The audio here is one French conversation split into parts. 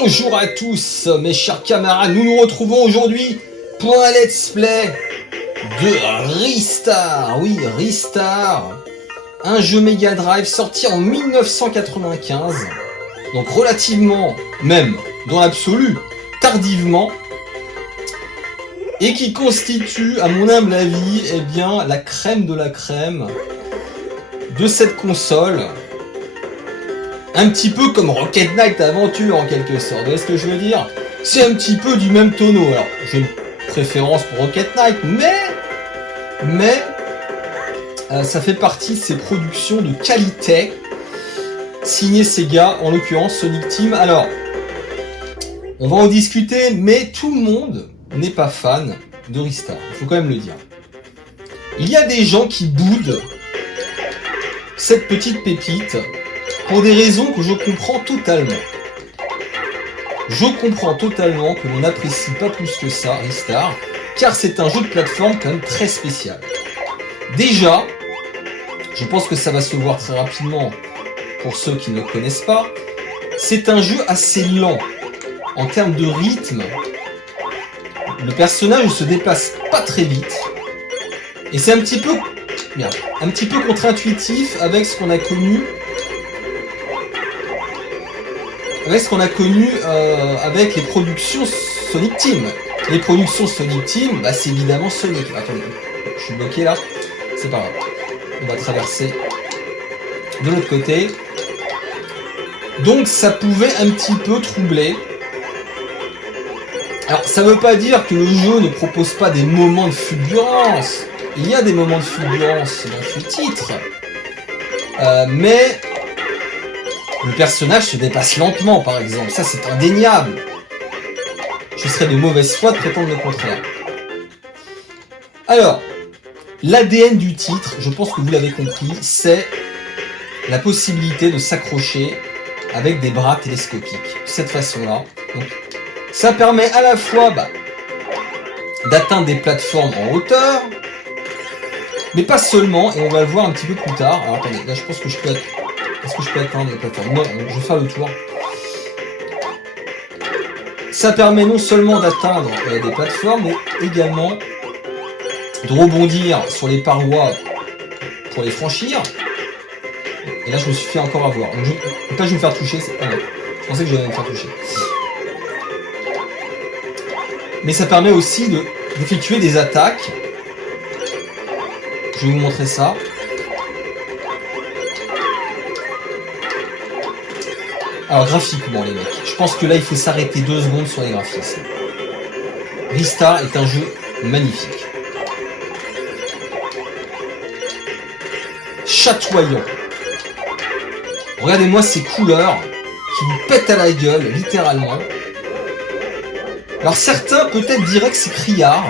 Bonjour à tous mes chers camarades, nous nous retrouvons aujourd'hui pour un let's play de Ristar. Oui, Ristar, un jeu Mega Drive sorti en 1995, donc relativement, même dans l'absolu, tardivement, et qui constitue, à mon humble avis, eh bien, la crème de la crème de cette console. Un petit peu comme Rocket Knight Aventure en quelque sorte, vous voyez ce que je veux dire? C'est un petit peu du même tonneau. Alors, j'ai une préférence pour Rocket Knight, mais ça fait partie de ces productions de qualité signées Sega, en l'occurrence Sonic Team. Alors, on va en discuter, mais tout le monde n'est pas fan de Ristar, il faut quand même le dire. Il y a des gens qui boudent cette petite pépite pour des raisons que je comprends totalement. Je comprends totalement que l'on n'apprécie pas plus que ça Ristar, car c'est un jeu de plateforme quand même très spécial. Déjà, je pense que ça va se voir très rapidement pour ceux qui ne le connaissent pas, c'est un jeu assez lent en termes de rythme. Le personnage ne se déplace pas très vite, et c'est un petit peu contre-intuitif avec ce qu'on a connu. Avec les productions Sonic Team. Les productions Sonic Team, bah, c'est évidemment Sonic. Attendez, je suis bloqué là. C'est pas grave. On va traverser de l'autre côté. Donc ça pouvait un petit peu troubler. Alors ça veut pas dire que le jeu ne propose pas des moments de fulgurance. Il y a des moments de fulgurance dans ce titre. Mais le personnage se dépasse lentement, par exemple. Ça, c'est indéniable. Je serais de mauvaise foi de prétendre le contraire. Alors, l'ADN du titre, je pense que vous l'avez compris, c'est la possibilité de s'accrocher avec des bras télescopiques. De cette façon-là. Donc, ça permet à la fois d'atteindre des plateformes en hauteur, mais pas seulement, et on va le voir un petit peu plus tard. Alors, attendez, là, je pense que je peux... Est-ce que je peux atteindre les plateformes? Non, je vais faire le tour. Ça permet non seulement d'atteindre des plateformes, mais également de rebondir sur les parois pour les franchir. Et là, je me suis fait encore avoir. Donc, je vais me faire toucher. Ah non, je pensais que j'allais me faire toucher. Mais ça permet aussi d'effectuer des attaques. Je vais vous montrer ça. Alors graphiquement les mecs, je pense que là il faut s'arrêter 2 secondes sur les graphismes. Ristar est un jeu magnifique. Chatoyant. Regardez-moi ces couleurs qui vous pètent à la gueule, littéralement. Alors certains peut-être diraient que c'est criard.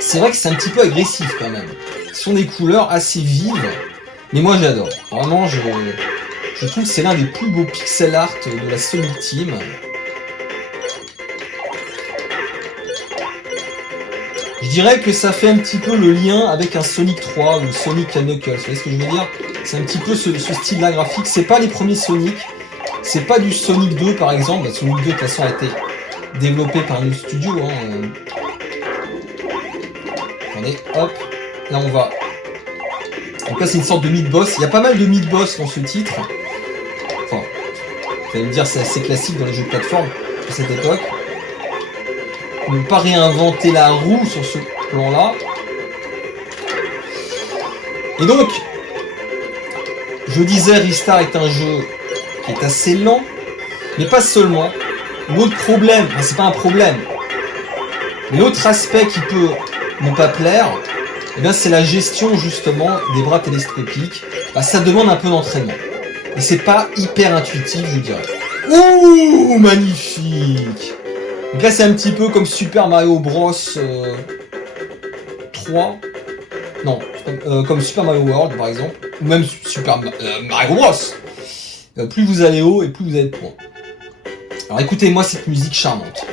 C'est vrai que c'est un petit peu agressif quand même. Ce sont des couleurs assez vives, mais moi j'adore. Vraiment je trouve que c'est l'un des plus beaux pixel art de la Sonic Team. Je dirais que ça fait un petit peu le lien avec un Sonic 3 ou Sonic Knuckles. Vous voyez ce que je veux dire? C'est un petit peu ce style-là graphique. C'est pas les premiers Sonic. C'est pas du Sonic 2 par exemple. Bah, Sonic 2 de toute façon a été développé par un autre studio. Attendez, hop. Là on va. Donc là c'est une sorte de mid-boss. Il y a pas mal de mid-boss dans ce titre. Enfin, vous allez me dire c'est assez classique dans les jeux de plateforme à cette époque. Ne pas réinventer la roue sur ce plan-là. Et donc, je disais, Ristar est un jeu qui est assez lent, mais pas seulement. L'autre problème, enfin, c'est pas un problème, mais l'autre aspect qui peut ne pas plaire, eh bien, c'est la gestion justement des bras télescopiques. Bah, ça demande un peu d'entraînement. Et c'est pas hyper intuitif, je dirais. Ouh, magnifique! Donc là, c'est un petit peu comme Super Mario Bros 3. Non, comme Super Mario World, par exemple. Ou même Super Mario Bros. Plus vous allez haut et plus vous allez de points. Alors écoutez-moi cette musique charmante.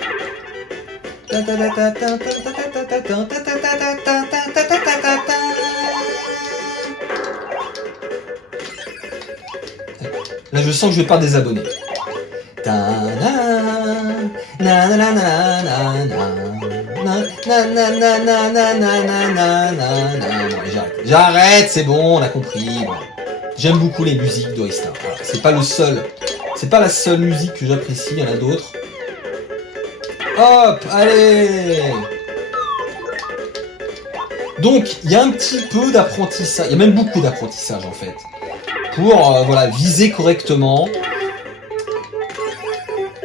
Là, je sens que je vais perdre des abonnés. J'arrête, c'est bon, on a compris. Bon. J'aime beaucoup les musiques de Ristar. Voilà. C'est pas la seule musique que j'apprécie, il y en a d'autres. Hop, allez. Donc, il y a un petit peu d'apprentissage, il y a même beaucoup d'apprentissage en fait, pour voilà, viser correctement.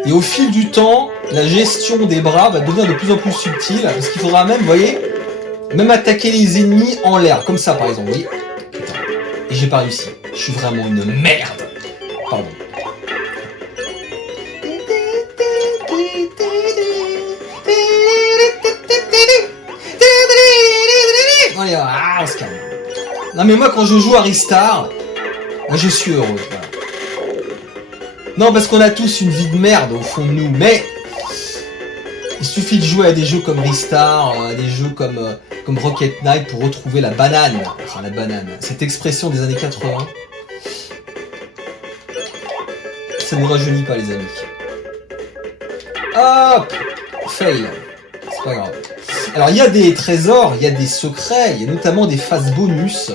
Et au fil du temps, la gestion des bras va devenir de plus en plus subtile, parce qu'il faudra même, vous voyez, même attaquer les ennemis en l'air, comme ça par exemple, vous voyez. Putain. Et j'ai pas réussi, je suis vraiment une merde. Pardon. Allez, on se calme. Non mais moi quand je joue à Ristar, je suis heureux. Voilà. Non parce qu'on a tous une vie de merde au fond de nous, mais il suffit de jouer à des jeux comme Ristar, à des jeux comme Rocket Knight pour retrouver la banane. Enfin la banane, cette expression des années 80. Ça ne nous rajeunit pas les amis. Hop, fail. C'est pas grave. Alors il y a des trésors, il y a des secrets, il y a notamment des phases bonus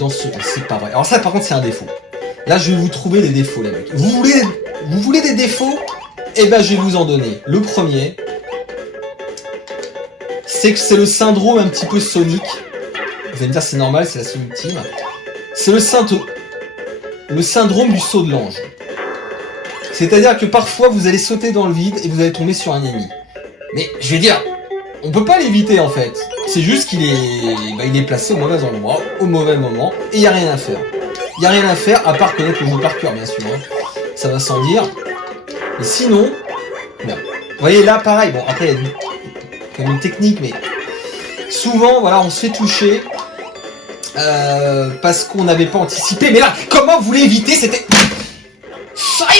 dans ce... C'est pas vrai. Alors ça par contre c'est un défaut. Là je vais vous trouver des défauts les mecs. Vous voulez des défauts? Eh ben je vais vous en donner. Le premier, c'est que c'est le syndrome un petit peu Sonic. Vous allez me dire c'est normal, c'est la Sonic Team. C'est le syndrome du saut de l'ange. C'est-à-dire que parfois vous allez sauter dans le vide et vous allez tomber sur un ennemi. Mais je vais dire, on peut pas l'éviter en fait. C'est juste qu'il est placé au mauvais endroit, au mauvais moment, et il n'y a rien à faire. Il n'y a rien à faire à part connaître le jeu par cœur bien sûr. Hein. Ça va sans dire. Et sinon, bon. Vous voyez là pareil, bon après il y a quand même une technique, mais souvent voilà on se fait toucher parce qu'on n'avait pas anticipé. Mais là, comment vous l'évitez? C'était...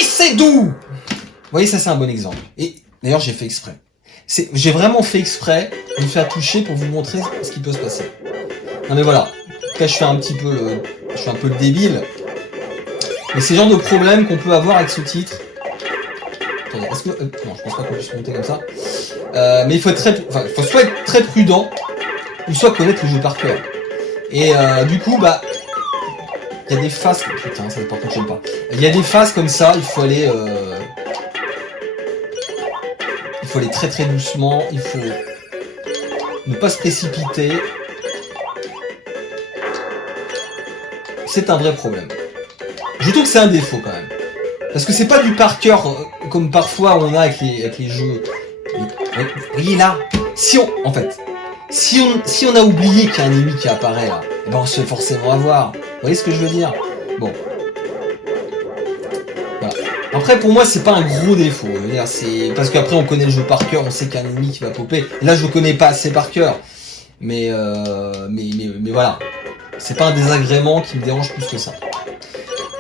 c'est doux. Vous voyez ça c'est un bon exemple. Et d'ailleurs j'ai fait exprès. J'ai vraiment fait exprès de me faire toucher pour vous montrer ce qui peut se passer. Non mais voilà, en tout cas je suis un peu le débile. Mais c'est le genre de problème qu'on peut avoir avec ce titre. Attendez, est-ce que... non, je pense pas qu'on puisse monter comme ça. Mais il faut faut soit être très prudent, ou soit connaître le jeu par cœur. Et du coup, bah... il y a des phases... Putain, ça par contre j'aime pas. Il y a des phases comme ça, il faut aller très très doucement, il faut ne pas se précipiter. C'est un vrai problème. Je trouve que c'est un défaut quand même. Parce que c'est pas du par cœur comme parfois on a avec les jeux. Vous voyez là, si on a oublié qu'il y a un ennemi qui apparaît là, eh ben on se fait forcément avoir. Vous voyez ce que je veux dire? Bon. Voilà. Après pour moi c'est pas un gros défaut. C'est parce qu'après on connaît le jeu par cœur, on sait qu'il y a un ennemi qui va popper. Et là je le connais pas assez par cœur. Mais voilà. C'est pas un désagrément qui me dérange plus que ça.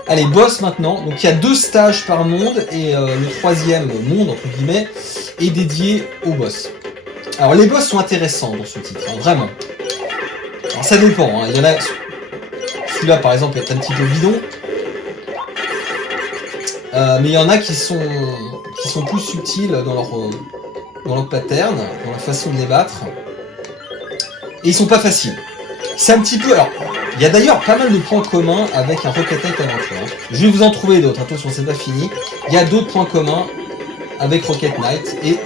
Allez, boss maintenant. Donc il y a 2 stages par monde et le 3e monde, entre guillemets, est dédié aux boss. Alors les boss sont intéressants dans ce titre, hein, vraiment. Alors ça dépend, hein. Il y en a... Celui-là par exemple est un petit peu bidon. Mais il y en a qui sont plus subtils dans leur pattern, dans leur façon de les battre. Et ils sont pas faciles. C'est un petit peu... Alors, il y a d'ailleurs pas mal de points communs avec un Rocket Knight Adventure. Je vais vous en trouver d'autres, attention, c'est pas fini. Il y a d'autres points communs avec Rocket Knight, et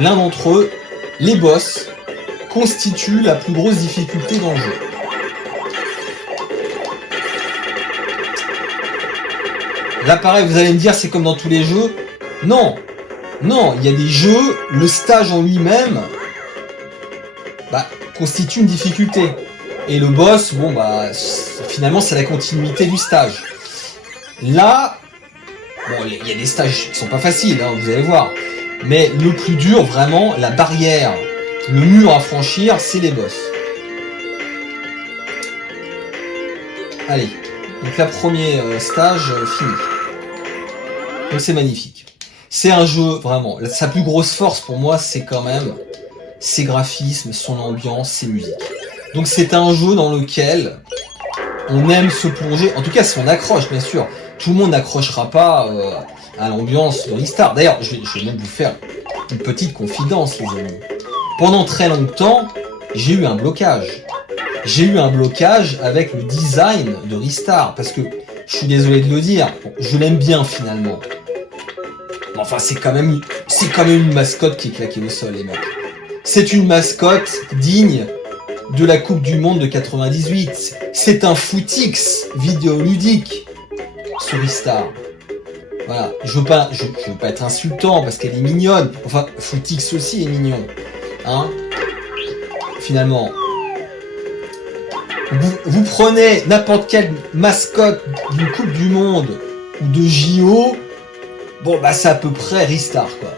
l'un d'entre eux, les boss, constitue la plus grosse difficulté dans le jeu. Là, pareil, vous allez me dire, c'est comme dans tous les jeux. Non, non, il y a des jeux, le stage en lui-même, constitue une difficulté. Et le boss, bon finalement c'est la continuité du stage. Là, bon, il y a des stages qui sont pas faciles, hein, vous allez voir. Mais le plus dur, vraiment, la barrière, le mur à franchir, c'est les boss. Allez, donc la premier stage fini. Donc c'est magnifique. C'est un jeu, vraiment, sa plus grosse force pour moi, c'est quand même ses graphismes, son ambiance, ses musiques. Donc c'est un jeu dans lequel on aime se plonger, en tout cas si on accroche bien sûr, tout le monde n'accrochera pas, à l'ambiance de Ristar. D'ailleurs, je vais même vous faire une petite confidence, les amis. Pendant très longtemps, j'ai eu un blocage. J'ai eu un blocage avec le design de Ristar, parce que, je suis désolé de le dire, bon, je l'aime bien finalement. Mais enfin, c'est quand même une mascotte qui est claquée au sol, les mecs. C'est une mascotte digne de la Coupe du Monde de 98. C'est un footix vidéoludique, ce Ristar. Voilà, je veux pas être insultant parce qu'elle est mignonne. Enfin, footix aussi est mignon, hein. Finalement, vous prenez n'importe quelle mascotte d'une Coupe du Monde ou de JO, bon bah c'est à peu près Ristar, quoi.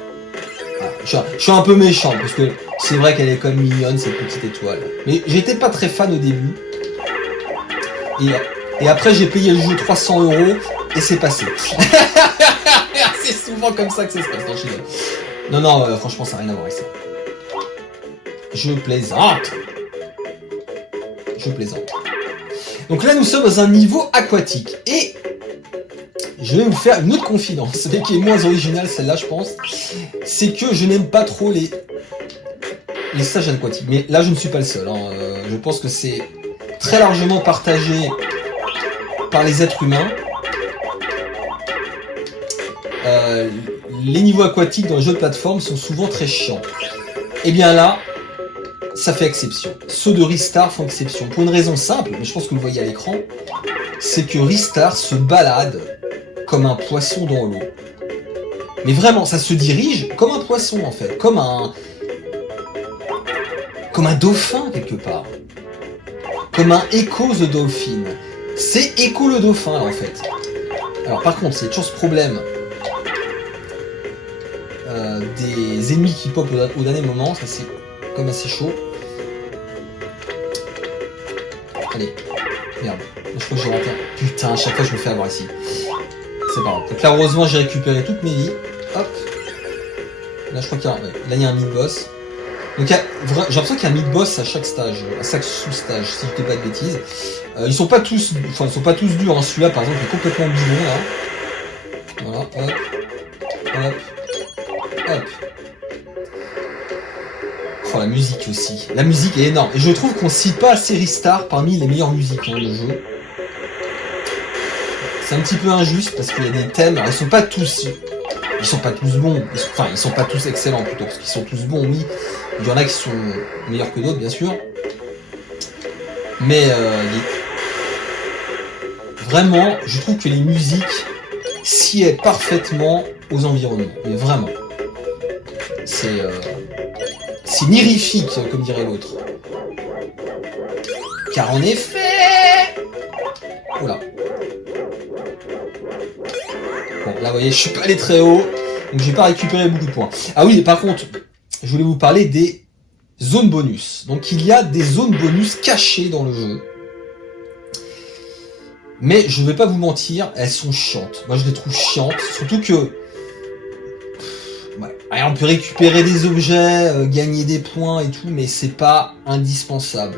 Voilà, je suis un peu méchant parce que c'est vrai qu'elle est comme mignonne, cette petite étoile. Mais j'étais pas très fan au début. Et après j'ai payé le jeu 300 € et c'est passé. C'est souvent comme ça que ça se passe dans Chine. Non, franchement ça n'a rien à voir avec ça. Je plaisante. Donc là nous sommes dans un niveau aquatique. Et je vais vous faire une autre confidence, mais qui est moins originale celle-là je pense. C'est que je n'aime pas trop les stages aquatiques. Mais là je ne suis pas le seul, hein. Je pense que c'est très largement partagé par les êtres humains. Les niveaux aquatiques dans les jeux de plateforme sont souvent très chiants. Et bien là, ça fait exception. Ceux de Ristar font exception. Pour une raison simple, mais je pense que vous le voyez à l'écran, c'est que Ristar se balade comme un poisson dans l'eau. Mais vraiment, ça se dirige comme un poisson en fait, comme un dauphin quelque part. Comme un Echo the Dolphin. C'est Echo le dauphin là, en fait. Alors par contre, c'est toujours ce problème des ennemis qui pop au dernier moment, ça c'est comme assez chaud. Allez, merde, je crois que j'ai raté. Putain, à chaque fois je me fais avoir ici. C'est pas grave. Donc là heureusement j'ai récupéré toutes mes vies. Hop. Là je crois qu'il y a, là il y a un mid-boss. Donc j'ai l'impression qu'il y a un mid-boss à chaque stage, à chaque sous-stage, si je dis pas de bêtises. Ils sont pas tous durs, hein. Celui-là par exemple est complètement bidon là. Voilà, hop. Oh, la musique aussi. La musique est énorme. Et je trouve qu'on cite pas assez Ristar parmi les meilleures musiques dans le jeu. C'est un petit peu injuste parce qu'il y a des thèmes. Alors, ils sont pas tous bons. Ils sont pas tous excellents plutôt. Parce qu'ils sont tous bons, oui. Il y en a qui sont meilleurs que d'autres, bien sûr. Mais vraiment, je trouve que les musiques sied parfaitement aux environnements. Mais vraiment. C'est mirifique, comme dirait l'autre. Car en effet... Oula. Bon, là, vous voyez, je suis pas allé très haut, donc j'ai pas récupéré beaucoup de points. Ah oui, par contre, je voulais vous parler des zones bonus. Donc, il y a des zones bonus cachées dans le jeu. Mais je vais pas vous mentir, elles sont chiantes. Moi, je les trouve chiantes, surtout que... Ouais, on peut récupérer des objets, gagner des points et tout, mais c'est pas indispensable.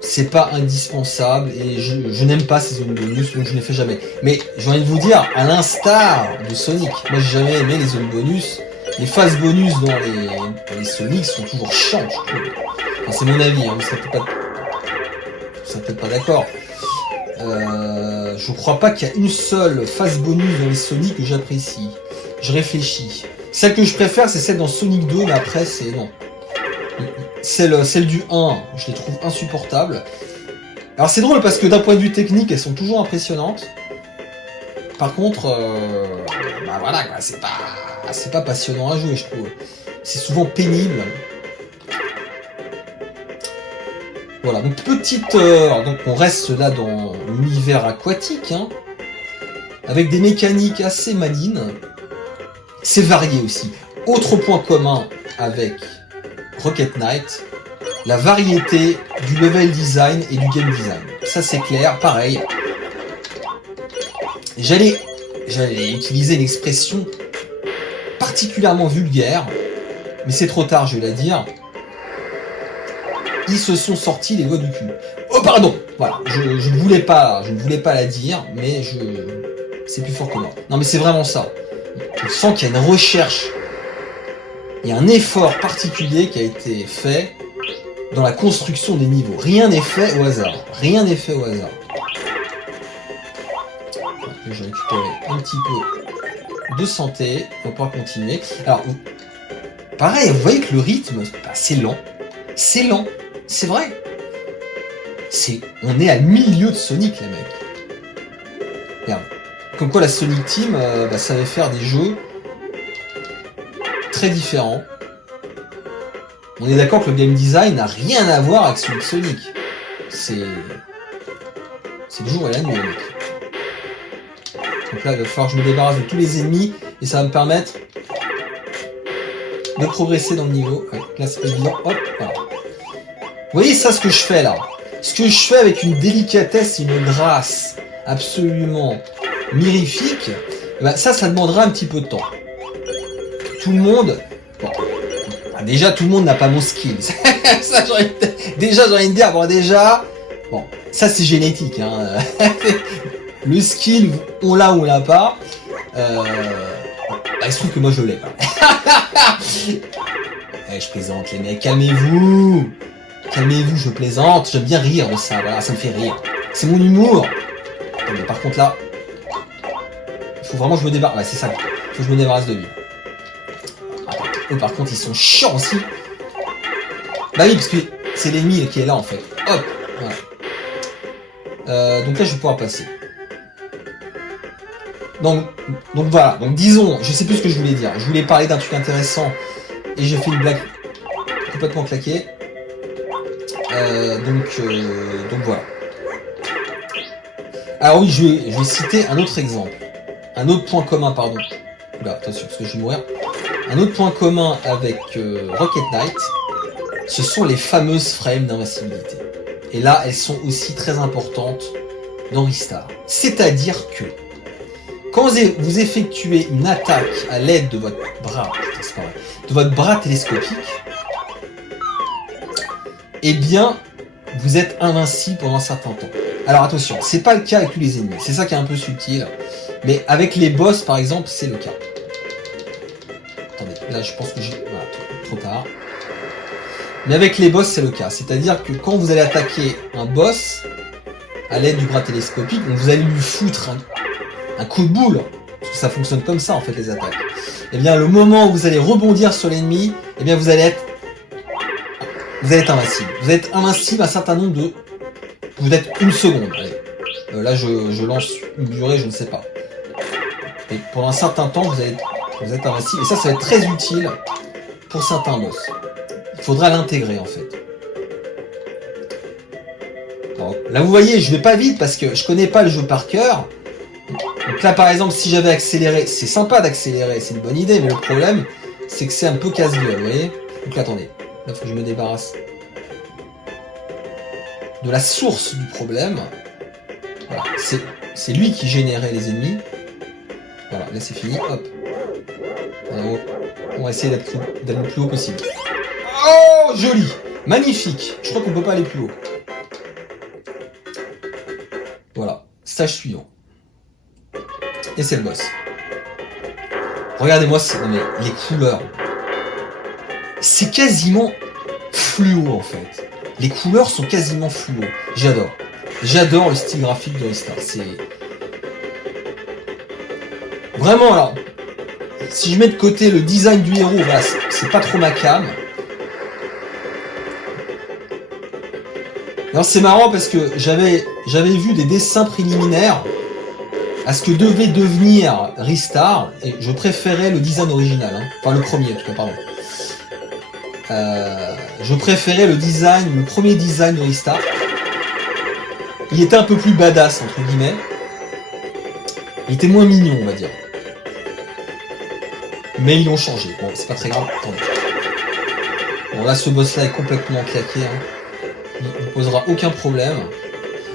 C'est pas indispensable et je n'aime pas ces zones bonus, donc je ne les fais jamais. Mais j'ai envie de vous dire, à l'instar de Sonic, moi j'ai jamais aimé les zones bonus. Les phases bonus dans les Sonic sont toujours chiantes, je trouve. Enfin, c'est mon avis, hein, vous serez peut-être pas d'accord. Je crois pas qu'il y a une seule phase bonus dans les Sonic que j'apprécie. Je réfléchis. Celle que je préfère, c'est celle dans Sonic 2, mais après, c'est... non. Celle du 1, je les trouve insupportables. Alors c'est drôle parce que d'un point de vue technique, elles sont toujours impressionnantes. Par contre, bah voilà, quoi, c'est pas passionnant à jouer, je trouve. C'est souvent pénible. Voilà, donc donc on reste là dans l'univers aquatique, hein, avec des mécaniques assez malines. C'est varié aussi. Autre point commun avec Rocket Knight, la variété du level design et du game design. Ça c'est clair, pareil. J'allais utiliser une expression particulièrement vulgaire, mais c'est trop tard, je vais la dire. Ils se sont sortis les doigts du cul. Oh pardon, voilà, je ne voulais pas la dire, mais c'est plus fort que moi. Non mais c'est vraiment ça. Je sens qu'il y a une recherche, il y a un effort particulier qui a été fait dans la construction des niveaux. Rien n'est fait au hasard. Rien n'est fait au hasard. Je vais récupérer un petit peu de santé pour pouvoir continuer. Alors, pareil, vous voyez que le rythme, bah, c'est lent. C'est lent. C'est vrai. On est à milieu de Sonic, les mecs. Regarde. Comme quoi la Sonic Team bah, savait faire des jeux très différents. On est d'accord que le game design n'a rien à voir avec celui de Sonic. C'est le jour et la nuit, les mecs. Donc là, il va falloir que je me débarrasse de tous les ennemis et ça va me permettre de progresser dans le niveau. Ouais, là, c'est évident. Hop, voilà. Vous voyez ça, ce que je fais là? Ce que je fais avec une délicatesse et une grâce absolument mirifique, bah, ça demandera un petit peu de temps. Tout le monde... Bon, déjà, tout le monde n'a pas mon skill. Ça, j'ai envie de dire, bon, déjà... Bon, ça, c'est génétique, hein. Le skill, on l'a ou on l'a pas. Bah, il se trouve que moi, je l'ai. Je plaisante, les mecs, calmez-vous. Calmez-vous, je plaisante. J'aime bien rire de ça, voilà, ça me fait rire. C'est mon humour. Mais par contre, là... Il faut vraiment que je me débarrasse. Ouais, c'est ça. Il faut que je me débarrasse de lui. Eux, par contre, ils sont chiants aussi. Bah oui, parce que c'est l'ennemi qui est là, en fait. Hop, voilà. Donc là, je vais pouvoir passer. Donc voilà. Donc disons, je sais plus ce que je voulais dire. Je voulais parler d'un truc intéressant et j'ai fait une blague complètement claquée. Donc voilà. Alors oui, je vais citer un autre exemple. Un autre point commun, pardon. Oula, attention, parce que je vais mourir. Un autre point commun avec Rocket Knight, ce sont les fameuses frames d'invincibilité. Et là, elles sont aussi très importantes dans Ristar. C'est-à-dire que, quand vous effectuez une attaque à l'aide de votre bras, télescopique, eh bien, vous êtes invincible pendant un certain temps. Alors attention, c'est pas le cas avec tous les ennemis. C'est ça qui est un peu subtil. Mais avec les boss, par exemple, c'est le cas. Attendez, là je pense que j'ai... Voilà, trop tard. Mais avec les boss, c'est le cas. C'est-à-dire que quand vous allez attaquer un boss, à l'aide du bras télescopique, vous allez lui foutre un coup de boule. Parce que ça fonctionne comme ça, en fait, les attaques. Et bien, le moment où vous allez rebondir sur l'ennemi, eh bien, vous allez être invincible. Vous êtes invincible un certain nombre de... Vous êtes une seconde. Allez. Là, je lance une durée, je ne sais pas. Et pendant un certain temps, vous êtes invincible. Et ça va être très utile pour certains boss. Il faudra l'intégrer, en fait. Alors, là, vous voyez, je vais pas vite parce que je connais pas le jeu par cœur. Donc là, par exemple, si j'avais accéléré, c'est sympa d'accélérer, c'est une bonne idée, mais le problème, c'est que c'est un peu casse-gueule, vous voyez. Donc là, attendez. Là, faut que je me débarrasse de la source du problème. Voilà. C'est lui qui générait les ennemis. Voilà, là c'est fini, hop. Alors, on va essayer d'aller le plus haut possible. Oh, joli, magnifique. Je crois qu'on peut pas aller plus haut. Voilà, stage suivant. Et c'est le boss. Regardez-moi les couleurs. C'est quasiment fluo en fait. Les couleurs sont quasiment fluo. J'adore. J'adore le style graphique de Ristar. C'est... Vraiment, alors, si je mets de côté le design du héros, voilà, c'est pas trop ma cam. Alors c'est marrant parce que j'avais vu des dessins préliminaires à ce que devait devenir Ristar, et je préférais le design original, hein. Enfin le premier en tout cas, pardon. Je préférais le premier design de Ristar. Il était un peu plus badass entre guillemets. Il était moins mignon, on va dire. Mais ils l'ont changé. Bon, c'est pas très grave. Attendez. Bon, là, ce boss-là est complètement claqué. Hein. Il ne posera aucun problème.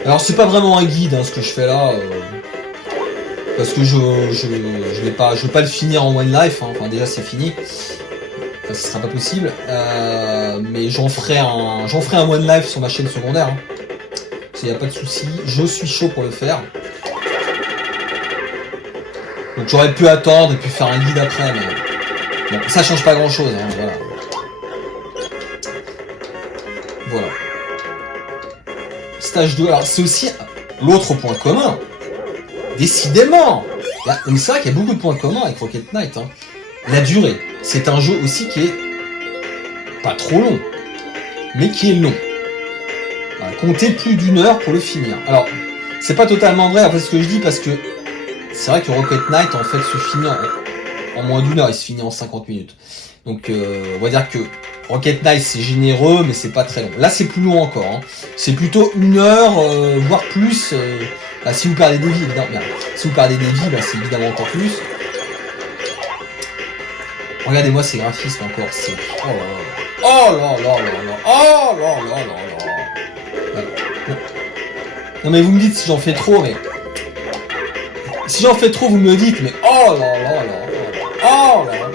Alors, c'est pas vraiment un guide, hein, ce que je fais là. Parce que je vais pas le finir en one life. Hein. Enfin, déjà, c'est fini. Enfin, ce sera pas possible. Mais j'en ferai un one life sur ma chaîne secondaire. Hein. Il n'y a pas de souci. Je suis chaud pour le faire. Donc j'aurais pu attendre et puis faire un guide après, mais bon, ça change pas grand chose, hein, voilà. Voilà. Stage 2, alors c'est aussi l'autre point commun. Décidément. Mais c'est vrai qu'il y a beaucoup de points communs avec Rocket Knight. Hein. La durée. C'est un jeu aussi qui est pas trop long, mais qui est long. Voilà, comptez plus d'1 heure pour le finir. Alors, c'est pas totalement vrai en fait ce que je dis parce que c'est vrai que Rocket Knight en fait se finit en moins d'1 heure, il se finit en 50 minutes. Donc on va dire que Rocket Knight c'est généreux mais c'est pas très long. Là c'est plus long encore. Hein. C'est plutôt 1 heure, voire plus. Bah, si vous perdez des vies, évidemment. Si vous perdez des vies, bah, c'est évidemment encore plus. Regardez-moi ces graphismes encore. C'est... Oh là là là là. Oh là là là là. Ouais. Non mais vous me dites si j'en fais trop, mais... Si j'en fais trop, vous me dites, mais oh là là là là. Oh là là.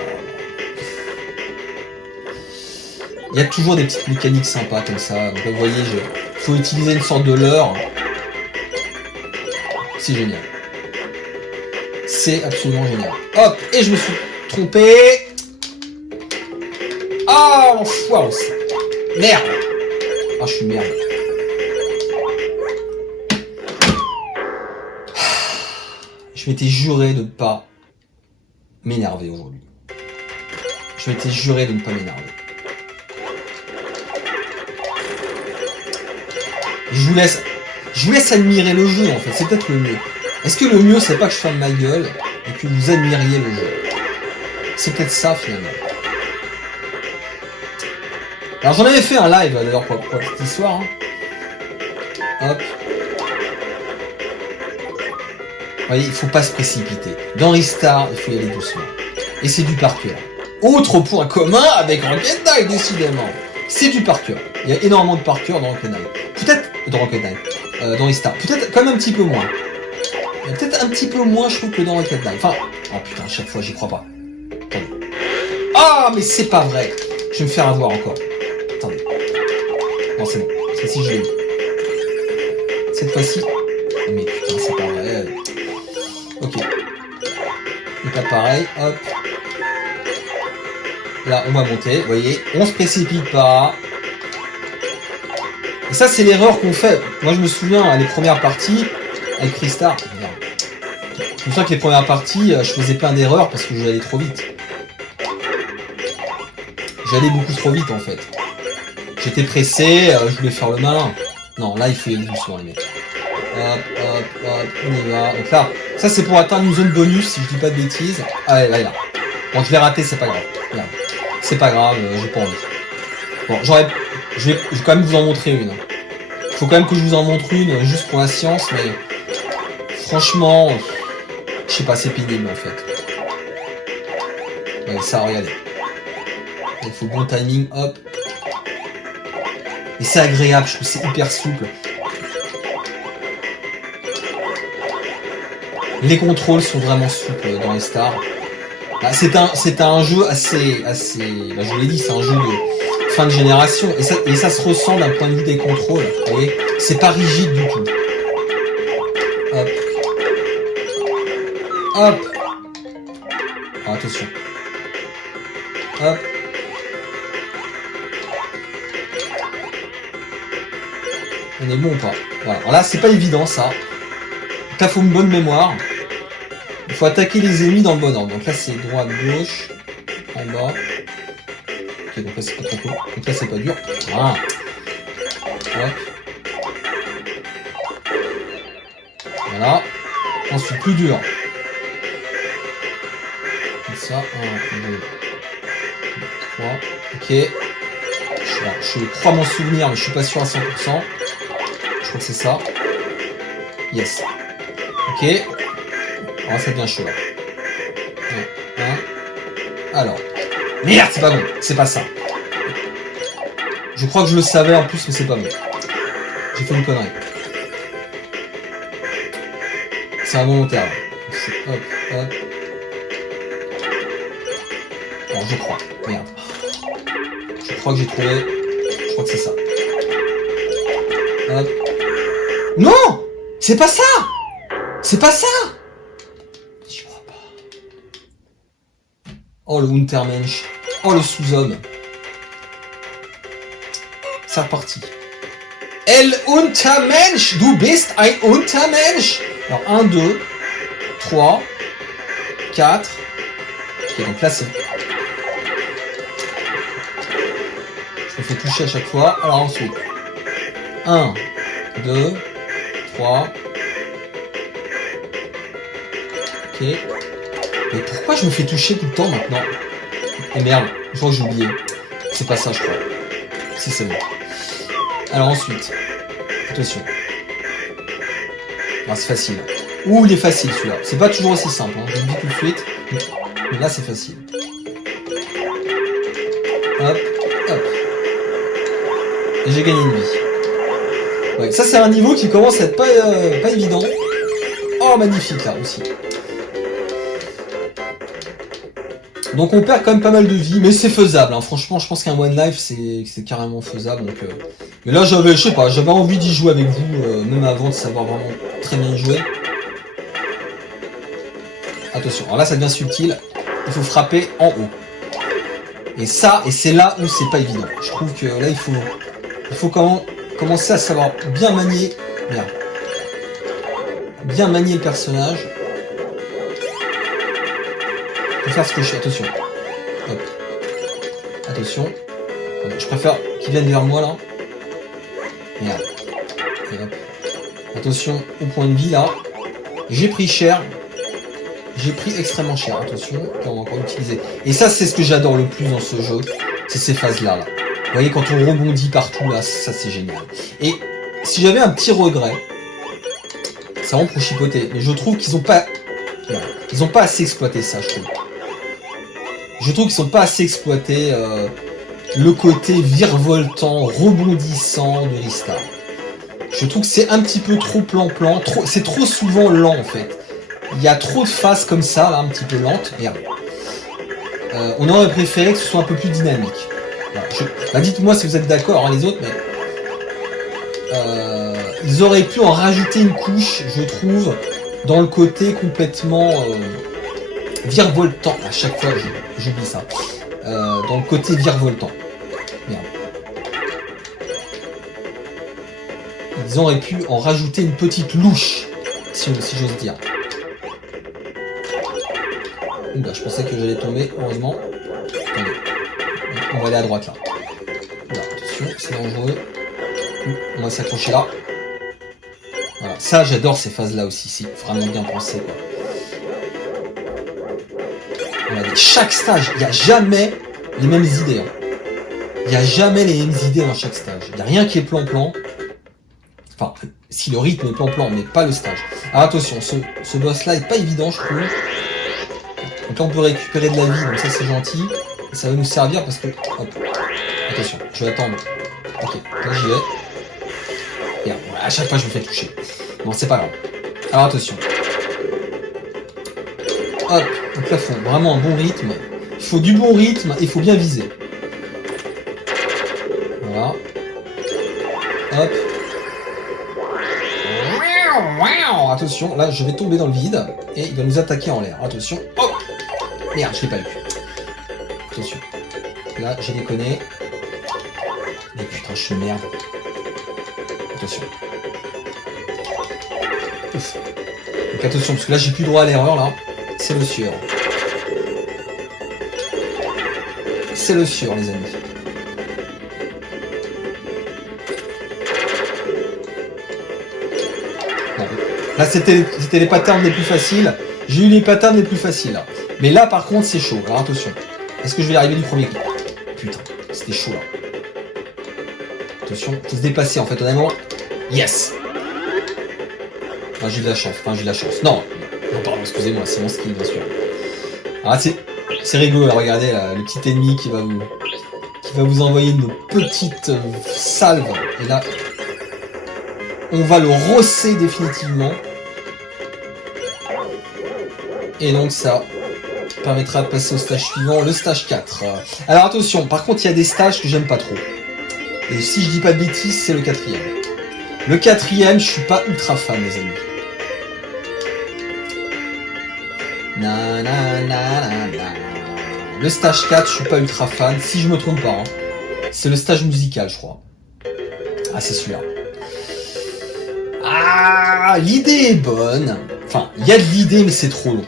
Il y a toujours des petites mécaniques sympas comme ça. Donc vous voyez, il faut utiliser une sorte de leurre. C'est génial. C'est absolument génial. Hop, et je me suis trompé. Ah, l'enfoiré. Merde. Ah, je suis merde. Je m'étais juré de ne pas m'énerver aujourd'hui. Je m'étais juré de ne pas m'énerver. Je vous laisse admirer le jeu en fait, c'est peut-être le mieux. Est-ce que le mieux c'est pas que je ferme ma gueule et que vous admiriez le jeu? C'est peut-être ça finalement. Alors j'en avais fait un live d'ailleurs pour cette histoire. Hein. Hop. Vous voyez, il faut pas se précipiter. Dans Ristar, il faut y aller doucement. Et c'est du parkour. Autre point commun avec Rocket Knight, décidément. C'est du parkour. Il y a énormément de parkour dans Rocket Knight. Peut-être dans Rocket Knight. Dans Ristar. Peut-être quand même un petit peu moins. Peut-être un petit peu moins, je trouve, que dans Rocket Knight. Enfin, oh putain, à chaque fois, j'y crois pas. Attendez. Ah, mais c'est pas vrai. Je vais me faire avoir encore. Attendez. Non, c'est bon. Cette fois-ci, je l'ai eu. Cette fois-ci. Mais putain, c'est pas vrai. Ok. Donc là, pareil. Hop. Là, on va monter. Vous voyez, on se précipite pas. Et ça, c'est l'erreur qu'on fait. Moi, je me souviens, les premières parties, avec Ristar. Je me souviens que les premières parties, je faisais plein d'erreurs parce que j'allais trop vite. J'allais beaucoup trop vite, en fait. J'étais pressé, je voulais faire le malin. Non, là, il faut y aller doucement, les mecs. Hop, hop, hop, on y va. Donc là, ça, c'est pour atteindre une zone bonus, si je dis pas de bêtises. Ah, ouais, là. Bon, je l'ai raté, c'est pas grave. Merde. C'est pas grave, j'ai pas envie. Bon, je vais quand même vous en montrer une. Il faut quand même que je vous en montre une, juste pour la science, mais... Franchement... Je sais pas, c'est pénible, en fait. Ouais, ça, regardez. Il faut bon timing, hop. Et c'est agréable, je trouve, c'est hyper souple. Les contrôles sont vraiment souples dans les stars. Bah, c'est un jeu assez, bah, je vous l'ai dit, c'est un jeu de fin de génération, et ça se ressent d'un point de vue des contrôles, vous voyez, c'est pas rigide du tout. Hop. Hop. Oh, attention. Hop. On est bon ou pas? Voilà. Alors là, c'est pas évident, ça. Donc là, faut une bonne mémoire. Il faut attaquer les ennemis dans le bon ordre. Donc là, c'est droite, gauche, en bas. Ok, donc là, c'est pas trop cool. Donc là, c'est pas dur. Voilà. Hop. Voilà. Ensuite, plus dur. Comme ça. 1, 2, 3. Ok. Je crois m'en souvenir, mais je suis pas sûr à 100%. Je crois que c'est ça. Yes. Ok. Alors ça devient chaud là. Alors. Merde, c'est pas bon. C'est pas ça. Je crois que je le savais en plus, mais c'est pas bon. J'ai fait une connerie. C'est involontaire. Hop, hop. Alors je crois. Merde. Je crois que j'ai trouvé. Je crois que c'est ça. Hop. Non! C'est pas ça! C'est pas ça! J'y crois pas. Oh le Untermensch. Oh le sous-homme. C'est reparti. El Untermensch, du bist ein Untermensch. Alors 1, 2, 3, 4. Ok, donc là c'est... Je me fais toucher à chaque fois. Alors ensuite. 1, 2, 3. Ok. Mais pourquoi je me fais toucher tout le temps maintenant? Oh merde, je crois que j'ai oublié. C'est pas ça je crois. Si c'est bon. Alors ensuite. Attention. Ah, c'est facile. Ouh, il est facile celui-là. C'est pas toujours aussi simple, hein. Je le dis tout de suite. Mais là c'est facile. Hop, hop. Et j'ai gagné une vie. Ouais, ça c'est un niveau qui commence à être pas évident. Oh magnifique là aussi. Donc on perd quand même pas mal de vie, mais c'est faisable. Hein. Franchement, je pense qu'un one life c'est carrément faisable. Donc, mais là j'avais, je sais pas, j'avais envie d'y jouer avec vous, même avant de savoir vraiment très bien y jouer. Attention, alors là ça devient subtil. Il faut frapper en haut. Et c'est là où c'est pas évident. Je trouve que là il faut commencer à savoir bien manier, bien manier le personnage. Faut faire ce que je fais, attention. Hop. Attention. Je préfère qu'il vienne vers moi là. Merde. Et hop. Attention au point de vie là. J'ai pris cher. J'ai pris extrêmement cher. Attention, on va encore utiliser. Et ça c'est ce que j'adore le plus dans ce jeu. C'est ces phases là. Vous voyez quand on rebondit partout là, ça c'est génial. Et si j'avais un petit regret, c'est vraiment pour chipoter, mais je trouve qu'ils ont pas assez exploité ça, je trouve. Je trouve qu'ils sont pas assez exploités le côté virevoltant, rebondissant de Ristar. Je trouve que c'est un petit peu trop plan-plan, c'est trop souvent lent en fait. Il y a trop de phases comme ça, là, un petit peu lentes. Merde. On aurait préféré que ce soit un peu plus dynamique. Voilà, bah, dites-moi si vous êtes d'accord, hein, les autres, mais ils auraient pu en rajouter une couche, je trouve, dans le côté complètement virevoltant. À chaque fois, j'oublie ça. Dans le côté virevoltant. Merde. Ils auraient pu en rajouter une petite louche, si j'ose dire. Bah, je pensais que j'allais tomber, heureusement. Attendez. On va aller à droite là. Voilà, attention, c'est dangereux. On va s'accrocher là. Voilà, ça j'adore ces phases là aussi, c'est vraiment bien pensé quoi. Voilà, chaque stage, il n'y a jamais les mêmes idées. Hein. Il n'y a jamais les mêmes idées dans chaque stage. Il n'y a rien qui est plan-plan. Enfin, si le rythme est plan-plan, mais pas le stage. Alors attention, ce boss là est pas évident je trouve. Donc là on peut récupérer de la vie, donc ça c'est gentil. Et ça va nous servir parce que... Hop. Attention, je vais attendre. Ok, là j'y vais. Et à chaque fois je me fais toucher. Bon, c'est pas grave. Alors attention. Hop, au plafond. Vraiment un bon rythme. Il faut du bon rythme et il faut bien viser. Voilà. Hop. Attention, là je vais tomber dans le vide et il va nous attaquer en l'air. Attention. Oh merde, je l'ai pas eu. Attention. Là, j'ai déconné. Mais putain, je suis merde. Attention. Ouf. Donc attention, parce que là, j'ai plus droit à l'erreur, là. C'est le sieur. C'est le sieur, les amis. Bon. Là, c'était les patterns les plus faciles. J'ai eu les patterns les plus faciles, là. Mais là, par contre, c'est chaud. Alors, attention. Est-ce que je vais y arriver du premier coup? Putain, c'était chaud, là. Attention, faut se dépasser, en fait, honnêtement. Yes! Ah, j'ai eu de la chance. Enfin, j'ai eu de la chance. Non, pardon, excusez-moi, c'est mon skill, bien sûr. Alors, c'est rigolo, là, regardez, là, le petit ennemi qui va vous envoyer une petite salve. Et là, on va le rosser définitivement. Et donc, ça permettra de passer au stage suivant, le stage 4. Alors attention, par contre il y a des stages que j'aime pas trop. Et si je dis pas de bêtises, c'est le 4e. Le 4e, je suis pas ultra fan les amis. Na na na na na. Le stage 4, je suis pas ultra fan, si je me trompe pas. Hein. C'est le stage musical, je crois. Ah, c'est celui-là. Ah, l'idée est bonne. Enfin, il y a de l'idée, mais c'est trop long.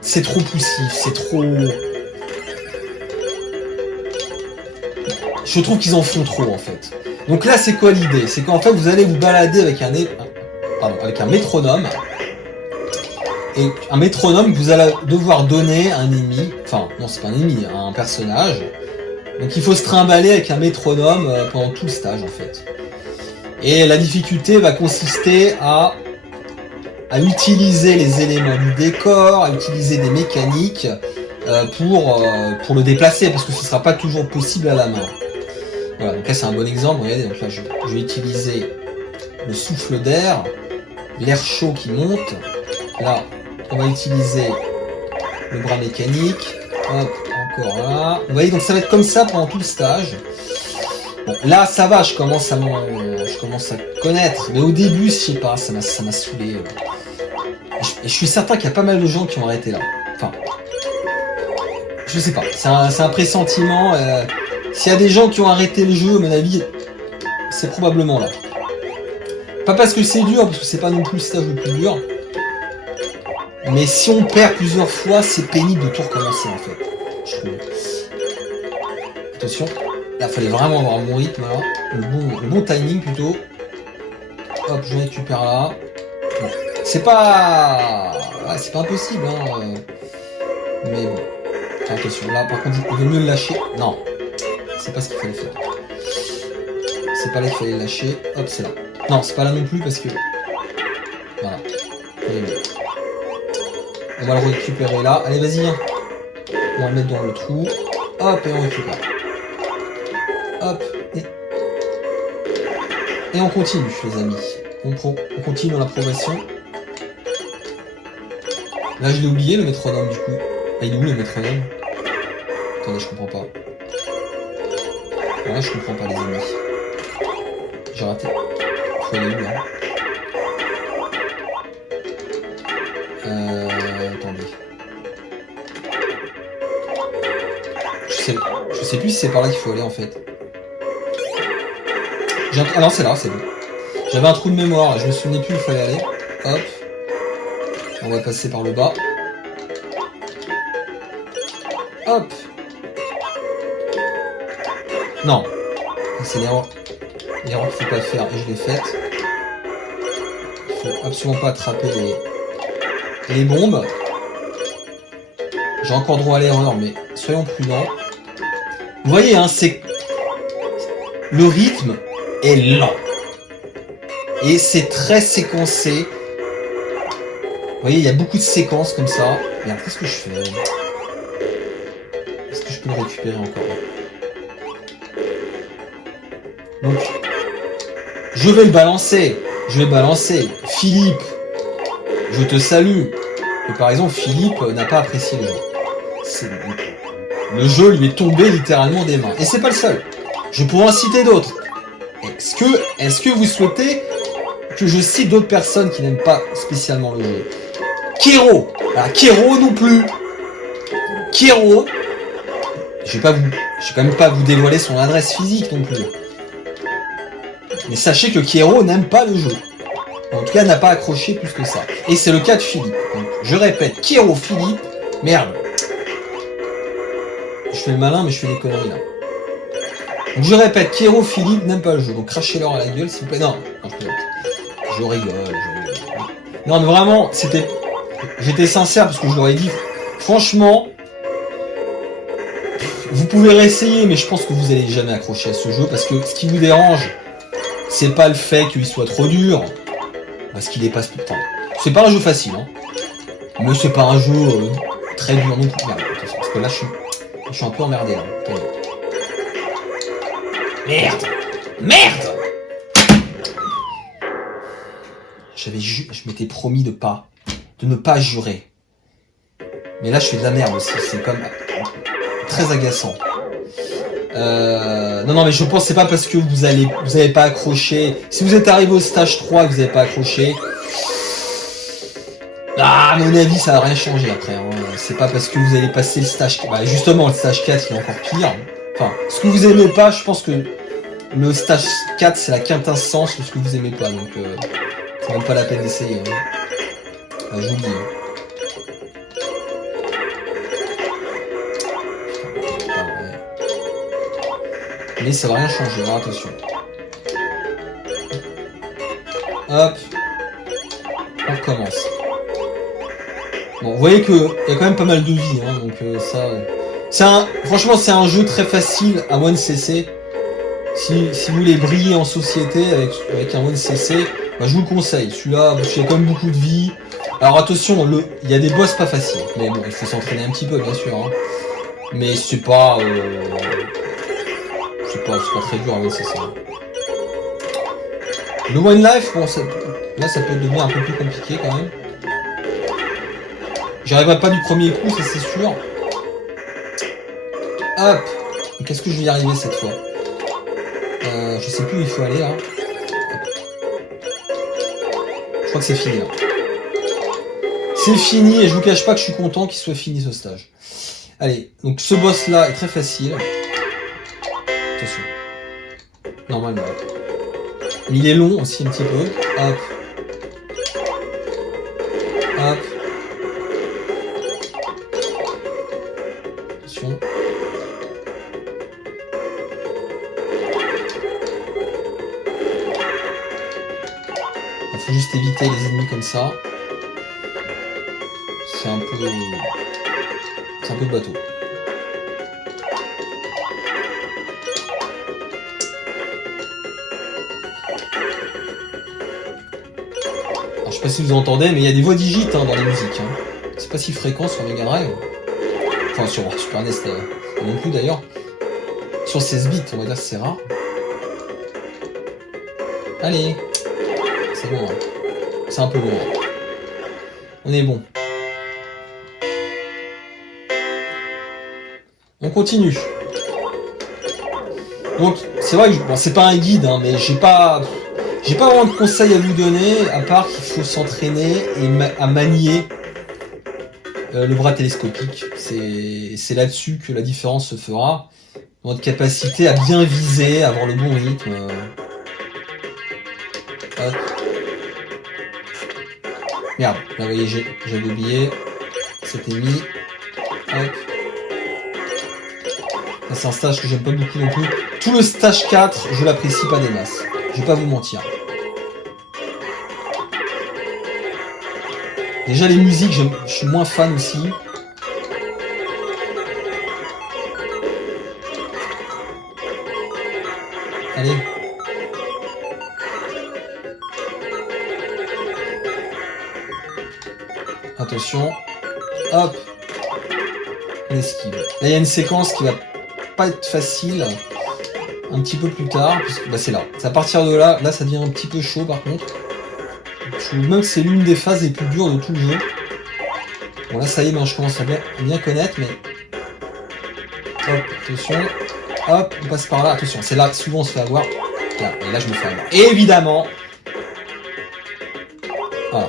C'est trop poussif, c'est trop... Je trouve qu'ils en font trop, en fait. Donc là, c'est quoi l'idée? C'est qu'en fait, vous allez vous balader avec avec un métronome. Et un métronome, vous allez devoir donner un ennemi. Enfin, non, c'est pas un ennemi, un personnage. Donc il faut se trimballer avec un métronome pendant tout le stage, en fait. Et la difficulté va consister à utiliser les éléments du décor, à utiliser des mécaniques pour le déplacer, parce que ce ne sera pas toujours possible à la main. Voilà, donc là c'est un bon exemple, regardez, donc là je vais utiliser le souffle d'air, l'air chaud qui monte, là on va utiliser le bras mécanique, hop, encore là, vous voyez, donc ça va être comme ça pendant tout le stage. Bon, là ça va, je commence à connaître, mais au début, je sais pas, ça m'a saoulé. Et je suis certain qu'il y a pas mal de gens qui ont arrêté là. Enfin, je sais pas, c'est un pressentiment. S'il y a des gens qui ont arrêté le jeu, à mon avis, c'est probablement là. Pas parce que c'est dur, parce que c'est pas non plus le stage le plus dur. Mais si on perd plusieurs fois, c'est pénible de tout recommencer en fait, je trouve. Attention, là, il fallait vraiment avoir mon rythme là, le bon timing plutôt. Hop, je récupère là. Bon. C'est pas impossible, hein. Mais bon. Attention, là par contre, il vaut mieux le lâcher. Non, c'est pas ce qu'il fallait faire. C'est pas là qu'il fallait le lâcher. Hop, c'est là. Non, c'est pas là non plus parce que. Voilà. On va le récupérer là. Allez, vas-y. On va le mettre dans le trou. Hop, et on récupère. Hop, et on continue, les amis. On continue dans la progression. Là, je l'ai oublié, le métronome, du coup. Ah, il est où, le métronome? Attendez, je comprends pas. Ouais, je comprends pas, les amis. J'ai raté. Faut aller où, là? Attendez. Je sais plus si c'est par là qu'il faut aller, en fait. Ah non, c'est là, c'est bon. J'avais un trou de mémoire, je me souvenais plus où il fallait aller. Hop. On va passer par le bas. Hop. Non. C'est l'erreur qu'il ne faut pas faire et je l'ai faite. Il faut absolument pas attraper les bombes. J'ai encore droit à l'erreur, mais soyons prudents. Vous voyez, hein, c'est... Le rythme est lent. Et c'est très séquencé. Vous voyez, il y a beaucoup de séquences comme ça. Merde, qu'est-ce que je fais? Est-ce que je peux le récupérer encore? Donc, je vais le balancer. Philippe, je te salue. Et par exemple, Philippe n'a pas apprécié le jeu. Le jeu lui est tombé littéralement des mains. Et c'est pas le seul. Je pourrais en citer d'autres. Est-ce que vous souhaitez que je cite d'autres personnes qui n'aiment pas spécialement le jeu? Kero. Ah, Kero non plus. Kero. Je vais quand même pas vous dévoiler son adresse physique non plus. Mais sachez que Kero n'aime pas le jeu. En tout cas, n'a pas accroché plus que ça. Et c'est le cas de Philippe. Donc, je répète, Kero, Philippe. Merde. Je fais le malin, mais je fais des conneries là. Donc, je répète, Kero, Philippe n'aime pas le jeu. Donc crachez-leur à la gueule, s'il vous plaît. Non, je rigole. Non, mais vraiment, j'étais sincère parce que je leur ai dit, franchement, vous pouvez réessayer, mais je pense que vous allez jamais accrocher à ce jeu parce que ce qui vous dérange, c'est pas le fait qu'il soit trop dur, parce qu'il est pas... Enfin, c'est pas un jeu facile, hein. Mais c'est pas un jeu très dur non plus. Merde, parce que là, je suis un peu emmerdé là. Attendez. Merde. Je m'étais promis de ne pas jurer. Mais là, je fais de la merde aussi. C'est comme très agaçant. Non, mais je pense que c'est pas parce que vous avez pas accroché. Si vous êtes arrivé au stage 3 et que vous avez pas accroché. Ah À mon avis, ça va rien changer après. Hein. C'est pas parce que vous allez passer le stage... Bah justement, le stage 4, il est encore pire. Enfin, ce que vous aimez pas, je pense que le stage 4, c'est la quintessence de ce que vous aimez pas. Donc, c'est même pas la peine d'essayer. Hein. Bah, je vous le dis. Hein. Mais ça va rien changer, alors attention. Hop. On recommence. Bon, vous voyez qu'il y a quand même pas mal de vie, hein, donc ça... Franchement, c'est un jeu très facile à 1cc. Si vous voulez briller en société avec un 1cc, bah, je vous le conseille. Celui-là, il y a quand même beaucoup de vie. Alors attention, il y a des boss pas faciles. Mais bon, il faut s'entraîner un petit peu, bien sûr. Hein. Mais c'est pas très dur à 1cc. Le One Life, bon, là ça peut devenir un peu plus compliqué quand même. J'y arriverai pas du premier coup, ça c'est sûr. Hop. Qu'est-ce que je vais y arriver cette fois? Je sais plus où il faut aller là. Je crois que c'est fini là. C'est fini et je vous cache pas que je suis content qu'il soit fini ce stage. Allez, donc ce boss là est très facile. Attention. Normalement. Mais il est long aussi un petit peu. Hop. Hop. Attention. Il faut juste éviter les ennemis comme ça. C'est un peu bateau. Alors, je sais pas si vous entendez, mais il y a des voix digites hein, dans les musiques. Hein. C'est pas si fréquent sur Mega Drive. Enfin, sur Super NES non plus d'ailleurs. Sur 16 bits, on va dire que c'est rare. Allez, c'est bon. Hein. C'est un peu long. Hein. On est bon. On continue. Donc, c'est vrai que bon, c'est pas un guide, hein, mais j'ai pas vraiment de conseils à vous donner, à part qu'il faut s'entraîner et à manier le bras télescopique. C'est là-dessus que la différence se fera. Votre capacité à bien viser, à avoir le bon rythme. Hop. Merde, là vous voyez, j'avais oublié. C'était mis. Hop. C'est un stage que j'aime pas beaucoup non plus. Tout le stage 4, je l'apprécie pas des masses. Je vais pas vous mentir. Déjà les musiques, je suis moins fan aussi. Allez. Attention. Hop. On esquive. Là il y a une séquence qui va pas être facile un petit peu plus tard puisque bah, c'est là. C'est à partir de là, ça devient un petit peu chaud par contre. Je trouve même que c'est l'une des phases les plus dures de tout le jeu. Bon là ça y est, ben, je commence à bien connaître, mais hop, attention, hop, on passe par là, attention, c'est là souvent on se fait avoir. Là, et là je me fais avoir. Et évidemment, voilà.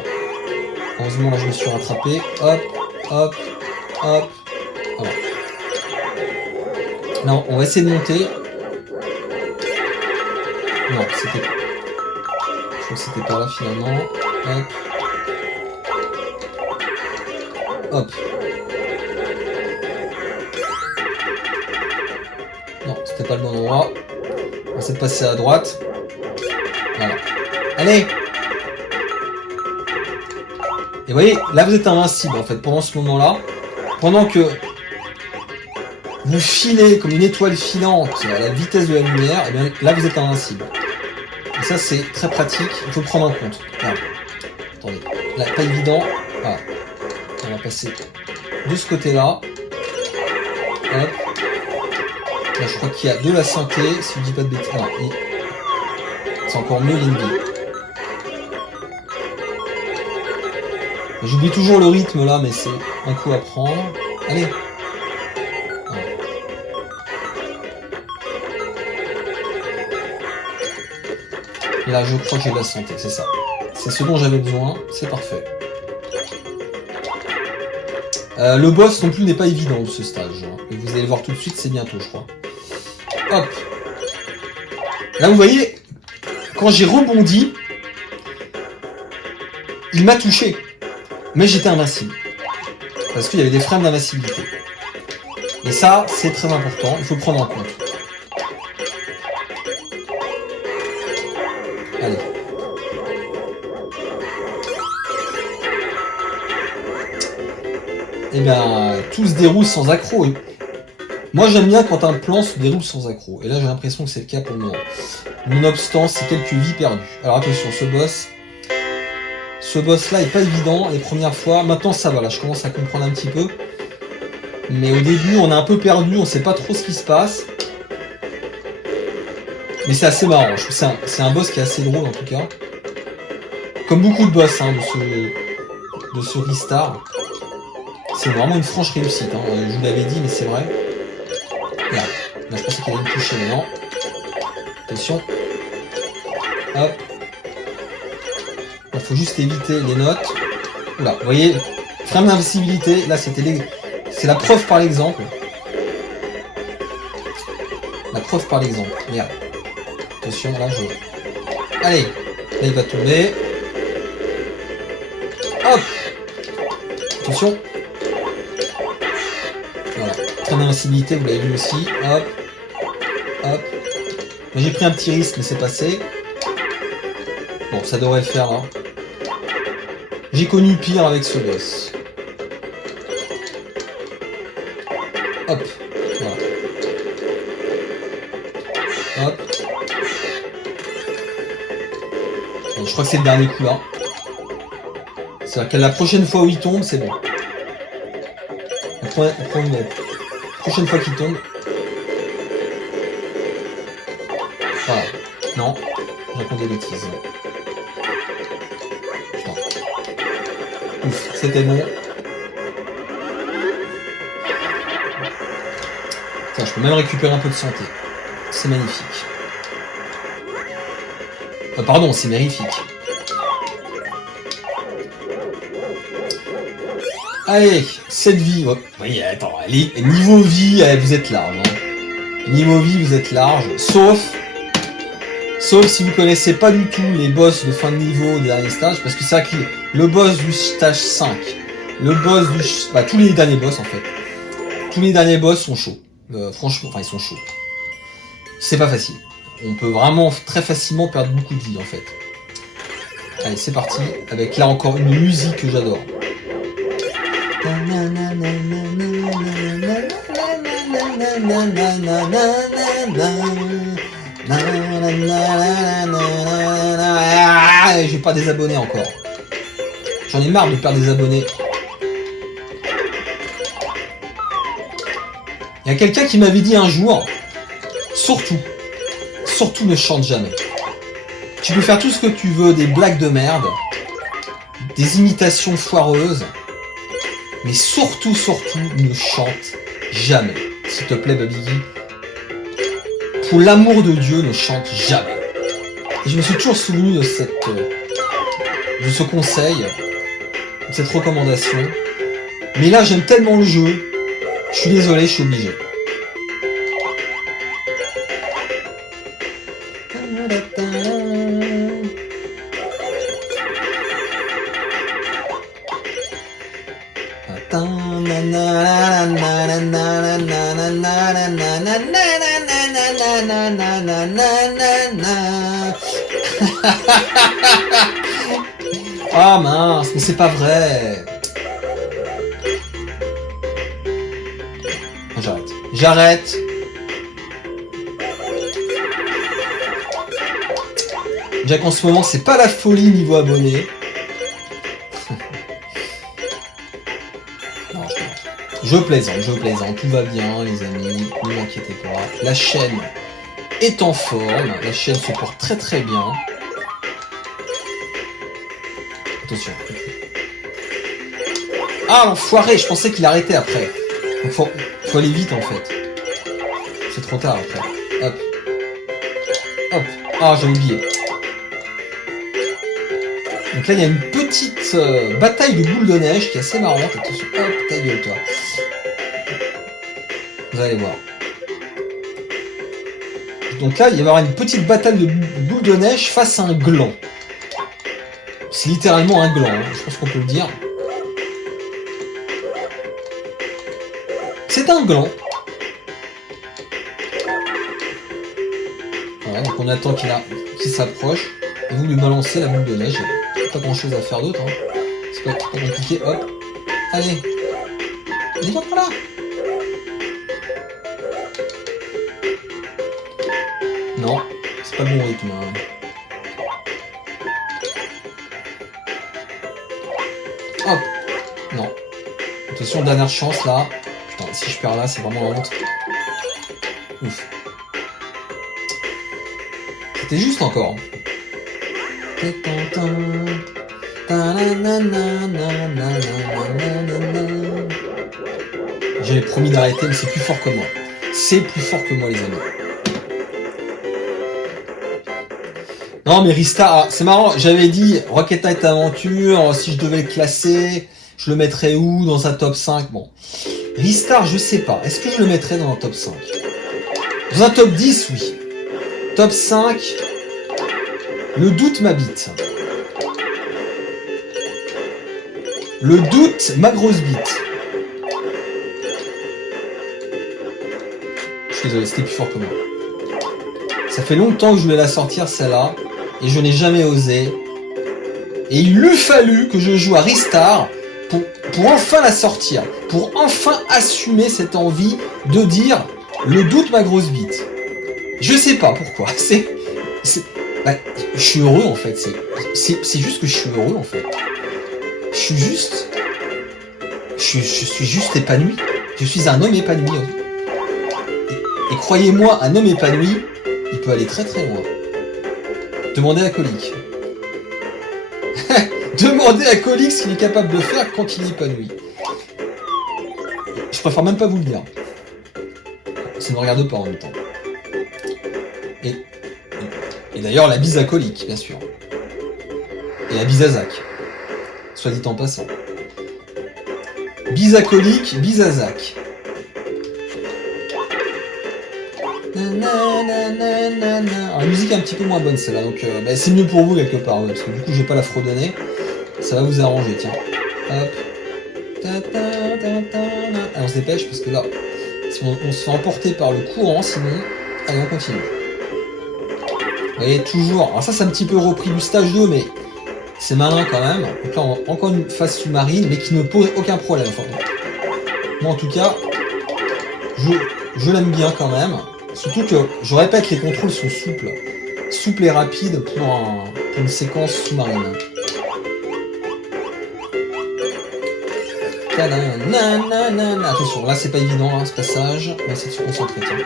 Heureusement là je me suis rattrapé. Hop, hop, hop. Voilà. Non, on va essayer de monter. Non, c'était... Je crois que c'était par là finalement. Hop. Hop. Non, c'était pas le bon endroit. On va essayer de passer à droite. Voilà. Allez! Et vous voyez, là vous êtes invincible en fait pendant ce moment-là. Pendant que vous filez comme une étoile filante à la vitesse de la lumière, et bien là vous êtes invincible. Et ça c'est très pratique, il faut le prendre en compte. Voilà. Attendez, là pas évident. Voilà. On va passer de ce côté-là. Hop. Là je crois qu'il y a de la santé, si je dis pas de bêtises. Alors, c'est encore mieux l'ennemi. J'oublie toujours le rythme là, mais c'est un coup à prendre. Allez. Voilà. Et là, je crois que j'ai de la santé, c'est ça. C'est ce dont j'avais besoin, c'est parfait. Le boss non plus n'est pas évident ce stage. Hein. Et vous allez le voir tout de suite, c'est bientôt, je crois. Hop. Là, vous voyez, quand j'ai rebondi, il m'a touché. Mais j'étais invincible. Parce qu'il y avait des frames d'invincibilité. Et ça, c'est très important, il faut le prendre en compte. Allez. Et bien, tout se déroule sans accroc. Moi, j'aime bien quand un plan se déroule sans accroc. Et là, j'ai l'impression que c'est le cas pour moi. Nonobstant, c'est quelques vies perdues. Alors attention, ce boss-là est pas évident les premières fois. Maintenant, ça va, là, je commence à comprendre un petit peu. Mais au début, on est un peu perdu, on sait pas trop ce qui se passe. Mais c'est assez marrant. C'est un boss qui est assez drôle, en tout cas. Comme beaucoup de boss hein, de ce Ristar. C'est vraiment une franche réussite. Hein. Je vous l'avais dit, mais c'est vrai. Là, je pensais qu'il allait me toucher, mais non. Attention. Hop. Il faut juste éviter les notes. Oula, vous voyez, frame d'invisibilité. Là, c'est la preuve par l'exemple. La preuve par l'exemple. Merde. Attention, là, Allez. Là, il va tomber. Hop. Attention. Voilà. Frame d'invincibilité, vous l'avez vu aussi. Hop. Hop. J'ai pris un petit risque, mais c'est passé. Bon, ça devrait le faire, là. J'ai connu pire avec ce boss. Hop. Voilà. Hop. Bon, je crois que c'est le dernier coup, là. C'est-à-dire que la prochaine fois où il tombe, c'est bon. La prochaine fois qu'il tombe... Voilà. Non. J'ai raconté des bêtises. Putain. Ouf, c'était bon. Tiens, je peux même récupérer un peu de santé. C'est magnifique. Pardon, c'est magnifique. Allez, cette vie. Oui, attends, allez, niveau vie, vous êtes large. Hein. Niveau vie, vous êtes large. Sauf si vous connaissez pas du tout les boss de fin de niveau des derniers stages, parce que c'est vrai que le boss du stage 5, le boss du... Bah, tous les derniers boss en fait. Tous les derniers boss sont chauds. Franchement, enfin ils sont chauds. C'est pas facile. On peut vraiment très facilement perdre beaucoup de vie en fait. Allez, c'est parti, avec là encore une musique que j'adore. J'ai pas des abonnés encore. J'en ai marre de perdre des abonnés. Il y a quelqu'un qui m'avait dit un jour, surtout ne chante jamais. Tu peux faire tout ce que tu veux, des blagues de merde, des imitations foireuses, mais surtout ne chante jamais. S'il te plaît, Babigui. Pour l'amour de Dieu, ne chante jamais. Et je me suis toujours souvenu de ce conseil, de cette recommandation. Mais là, j'aime tellement le jeu, je suis désolé, je suis obligé. Ah mince, mais c'est pas vrai. J'arrête. Déjà qu'en ce moment c'est pas la folie niveau abonné. Non, je plaisante, tout va bien les amis, ne vous inquiétez pas. La chaîne est en forme, la chaîne se porte très très bien. Attention. Ah l'enfoiré, je pensais qu'il arrêtait après. Donc faut aller vite en fait. C'est trop tard après. Hop. Hop. Ah j'ai oublié. Donc là, il y a une petite bataille de boules de neige qui est assez marrante. Attention, hop, ta gueule, toi. Vous allez voir. Donc là, il va y avoir une petite bataille de boules de neige face à un gland. C'est littéralement un gland, hein, je pense qu'on peut le dire. C'est un gland. Voilà, donc on attend qu'il s'approche. Et vous lui balancez la boule de neige. Il n'y a pas grand chose à faire d'autre. Hein. C'est pas compliqué. Hop. Allez. Allez, va par là. Non, c'est pas le bon rythme. Hein. Hop. Non. Attention, dernière chance là. Putain, si je perds là, c'est vraiment la honte. Ouf. C'était juste encore. J'avais promis d'arrêter, mais c'est plus fort que moi. C'est plus fort que moi, les amis. Non, mais Ristar, c'est marrant, j'avais dit Rocket Knight Aventure, si je devais le classer, je le mettrais où? Dans un top 5? Bon. Ristar, je sais pas. Est-ce que je le mettrais dans un top 5? Dans un top 10, oui. Top 5, le doute m'habite. Le doute, ma grosse bite. Je suis désolé, c'était plus fort que moi. Ça fait longtemps que je voulais la sortir, celle-là, et je n'ai jamais osé. Et il eût fallu que je joue à Ristar pour enfin la sortir, pour enfin assumer cette envie de dire le doute, ma grosse bite. Je sais pas pourquoi. Bah, je suis heureux en fait. C'est juste que je suis heureux en fait. Je suis juste épanoui. Je suis un homme épanoui. Et croyez-moi, un homme épanoui, il peut aller très très loin. Demandez à Colique. Demandez à Colique ce qu'il est capable de faire quand il est épanoui. Je préfère même pas vous le dire. Ça ne me regarde pas en même temps. Et d'ailleurs, la bise à Colique, bien sûr. Et la bise à Zach. Soit dit en passant. Bise à Colique, bise à Zach. Alors, la musique est un petit peu moins bonne celle-là, donc bah, c'est mieux pour vous quelque part, parce que du coup je vais pas la fredonner. Ça va vous arranger, tiens. Hop. Allez, on se dépêche parce que là, si on se fait emporter par le courant, sinon. Allez, on continue. Vous voyez, toujours. Alors ça, c'est un petit peu repris du stage 2, mais c'est malin quand même. Donc là, encore une phase sous-marine, mais qui ne pose aucun problème. Enfin, moi, en tout cas, je l'aime bien quand même. Surtout que, je répète, les contrôles sont souples. Souples et rapides pour une séquence sous-marine. Attention, là c'est pas évident hein, ce passage. On va essayer de se concentrer. Tiens.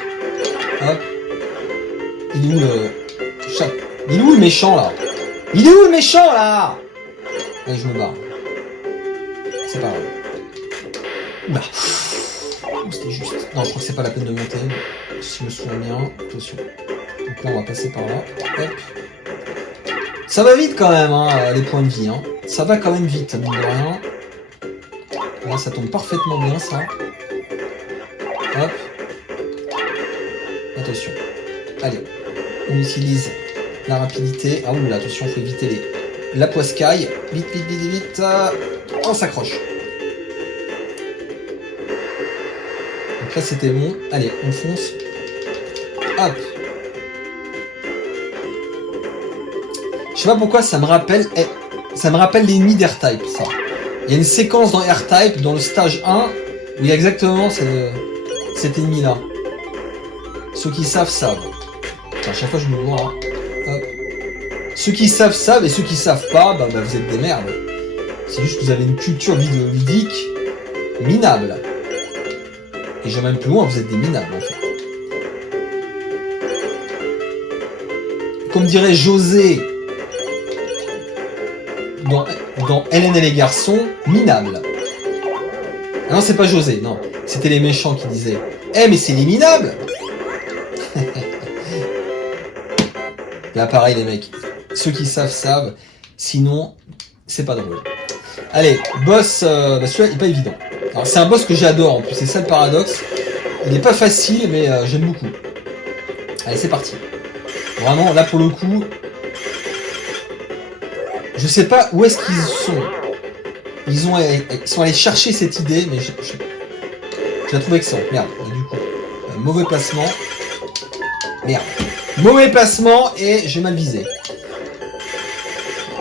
Hop. Il est où le chat? Il est où le méchant là? Il est où le méchant là? Allez, je me barre. C'est pas grave. Oula. C'était juste. Non, je crois que c'est pas la peine de monter. Si je me souviens bien. Attention. Donc là, on va passer par là. Hop. Ça va vite quand même, hein, les points de vie. Hein. Ça va quand même vite, mine de rien. Là, ça tombe parfaitement bien, ça. Hop. Attention. Allez. On utilise la rapidité. Ah oula, attention, il faut éviter la poiscaille. Vite, vite, vite, vite. On s'accroche. Donc là, c'était bon. Allez, on fonce. Hop. Je sais pas pourquoi ça me rappelle l'ennemi d'R-Type, ça. Il y a une séquence dans R-Type, dans le stage 1, où il y a exactement cet ennemi-là. Ceux qui savent, savent. À chaque fois, je me vois. Hein. Hop. Ceux qui savent, savent, et ceux qui savent pas, bah vous êtes des merdes. C'est juste que vous avez une culture vidéoludique minable. Et j'ai même plus loin, vous êtes des minables, en fait. Comme dirait José dans Hélène et les garçons, minable. Ah non, c'est pas José, non. C'était les méchants qui disaient « Eh, mais c'est les minables !» Là, pareil, les mecs. Ceux qui savent, savent. Sinon, c'est pas drôle. Allez, boss, celui-là il est pas évident. Alors c'est un boss que j'adore en plus, c'est ça le paradoxe. Il est pas facile, mais j'aime beaucoup. Allez, c'est parti. Vraiment, là pour le coup, je sais pas où est-ce qu'ils sont. Ils sont allés chercher cette idée, mais je la trouve excellente. Merde, et du coup, mauvais placement. Merde. Mauvais placement et j'ai mal visé.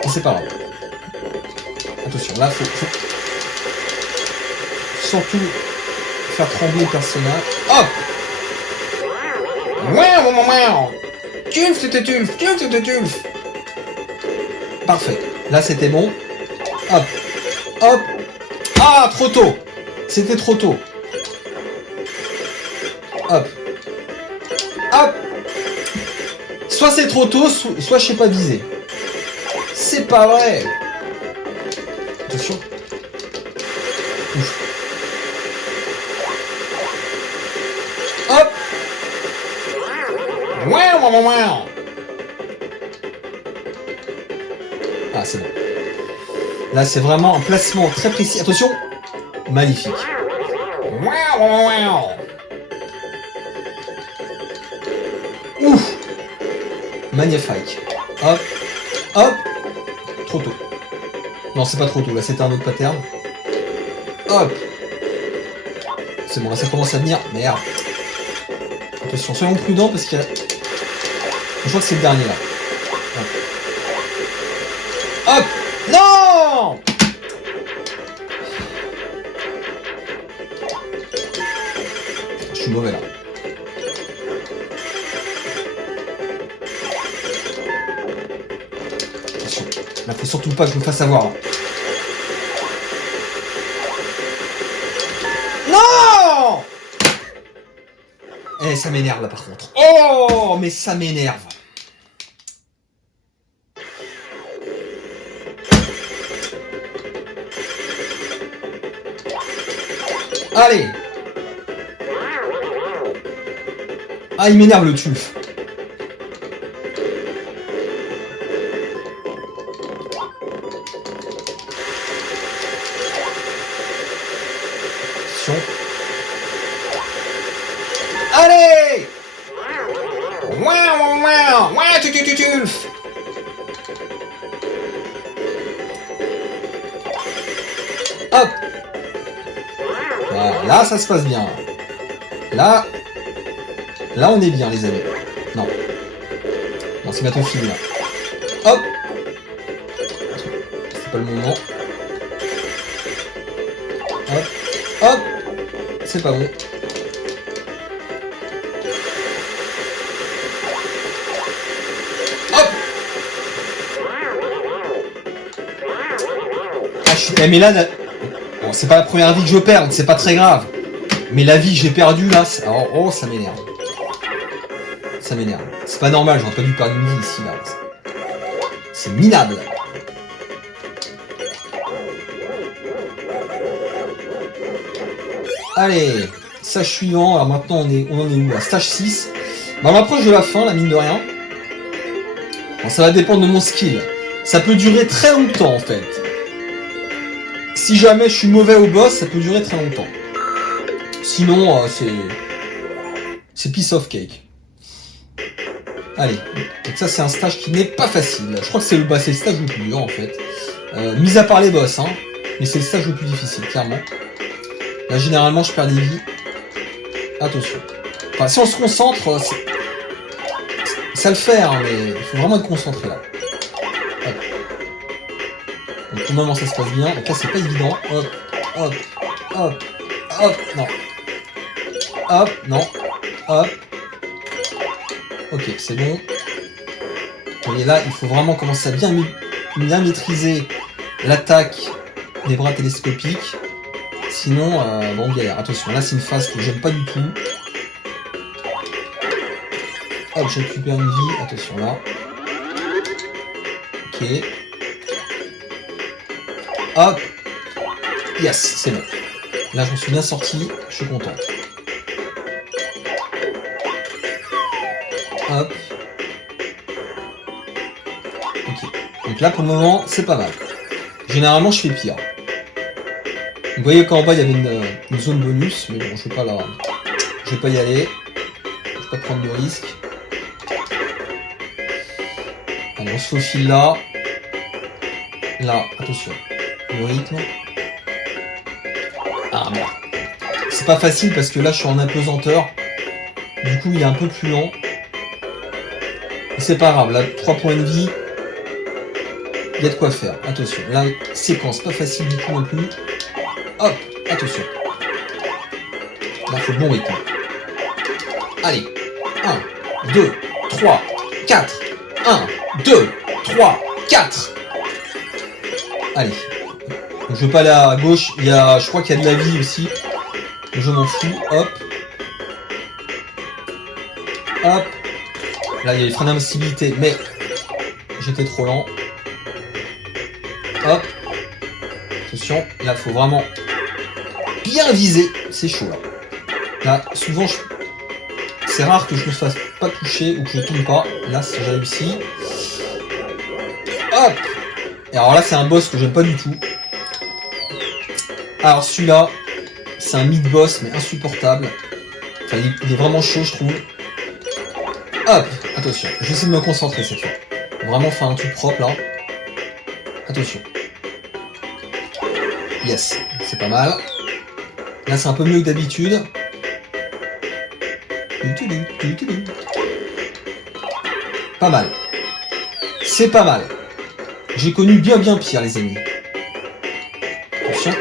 Et c'est pas grave. Attention, là, faut surtout faire trembler le personnage. Hop! Tulf. Parfait. Là, c'était bon. Hop. Hop. Ah, trop tôt. C'était trop tôt. Hop. Hop. Soit c'est trop tôt, soit je sais pas viser. C'est pas vrai. Attention. Ouf. Hop. Ah, c'est bon. Là, c'est vraiment un placement très précis. Attention. Magnifique. Ouf. Magnifique. Hop. Hop. Trop tôt. Non, c'est pas trop tôt. Là, c'était un autre pattern. Hop. C'est bon, là, ça commence à venir. Merde. Attention, soyons prudents parce qu'il y a... Je crois que c'est le dernier, là. Hop. Hop. Non. Je suis mauvais, là. Attention. Là, faut surtout pas que je me fasse avoir. Non. Eh, ça m'énerve, là, par contre. Oh, mais ça m'énerve. Allez. Ah, il m'énerve le tulf. Attention. Allez. Tulf. Hop. Voilà, là ça se passe bien. Là on est bien les amis. Non. Non, c'est bientôt fini là. Hop. C'est pas le moment. Hop. Hop. C'est pas bon. Hop. Ah, mais là, bon, c'est pas la première vie que je perds, donc c'est pas très grave. Mais la vie que j'ai perdue là, oh, ça m'énerve. Ça m'énerve. C'est pas normal, j'aurais pas dû perdre une vie ici là. C'est minable. Allez, stage suivant. Alors maintenant on en est où là? Stage 6. Bah, on approche de la fin, la mine de rien. Bon, ça va dépendre de mon skill. Ça peut durer très longtemps en fait. Si jamais je suis mauvais au boss, ça peut durer très longtemps. Sinon, c'est piece of cake. Allez, donc ça c'est un stage qui n'est pas facile. Je crois que c'est le stage le plus dur en fait. Mis à part les boss, hein. Mais c'est le stage le plus difficile, clairement. Là généralement je perds des vies. Attention. Enfin si on se concentre, ça le fait, hein, mais il faut vraiment être concentré là. Hop. Donc pour le moment ça se passe bien. Donc là c'est pas évident. Hop, hop, hop, hop, non. Hop, non. Hop. Ok, c'est bon. Vous voyez là, il faut vraiment commencer à bien maîtriser l'attaque des bras télescopiques. Sinon, bon, galère. Attention, là c'est une phase que j'aime pas du tout. Hop, je récupère une vie. Attention là. Ok. Hop. Yes, c'est bon. Là, je me suis bien sorti. Je suis content. Hop. Ok. Donc là, pour le moment, c'est pas mal. Généralement, je fais pire. Vous voyez qu'en bas, il y avait une zone bonus, mais bon, je vais pas y aller. Je vais pas prendre de risque. Allez, on se faufile là. Là, attention. Le rythme. Ah merde. C'est pas facile parce que là, je suis en apesanteur. Du coup, il est un peu plus lent. C'est pas grave, là, 3 points de vie. Il y a de quoi faire. Attention, là, séquence, pas facile du tout non plus. Hop, attention. Là, faut le bon rythme. Allez, 1, 2, 3, 4. 1, 2, 3, 4. Allez. Donc, je vais pas aller à gauche. Je crois qu'il y a de la vie aussi. Je m'en fous. Hop. Hop. Là, il y a les freins d'invincibilité, mais j'étais trop lent. Hop. Attention. Là, faut vraiment bien viser. C'est chaud, là. Là, souvent, c'est rare que je me fasse pas toucher ou que je tombe pas. Là, j'ai réussi. Hop. Et alors là, c'est un boss que j'aime pas du tout. Alors, celui-là, c'est un mid-boss, mais insupportable. Enfin, il est vraiment chaud, je trouve. Hop. Attention. Je vais essayer de me concentrer cette fois. Vraiment faire un truc propre, là. Attention. Yes. C'est pas mal. Là, c'est un peu mieux que d'habitude. Pas mal. C'est pas mal. J'ai connu bien pire, les amis. Attention.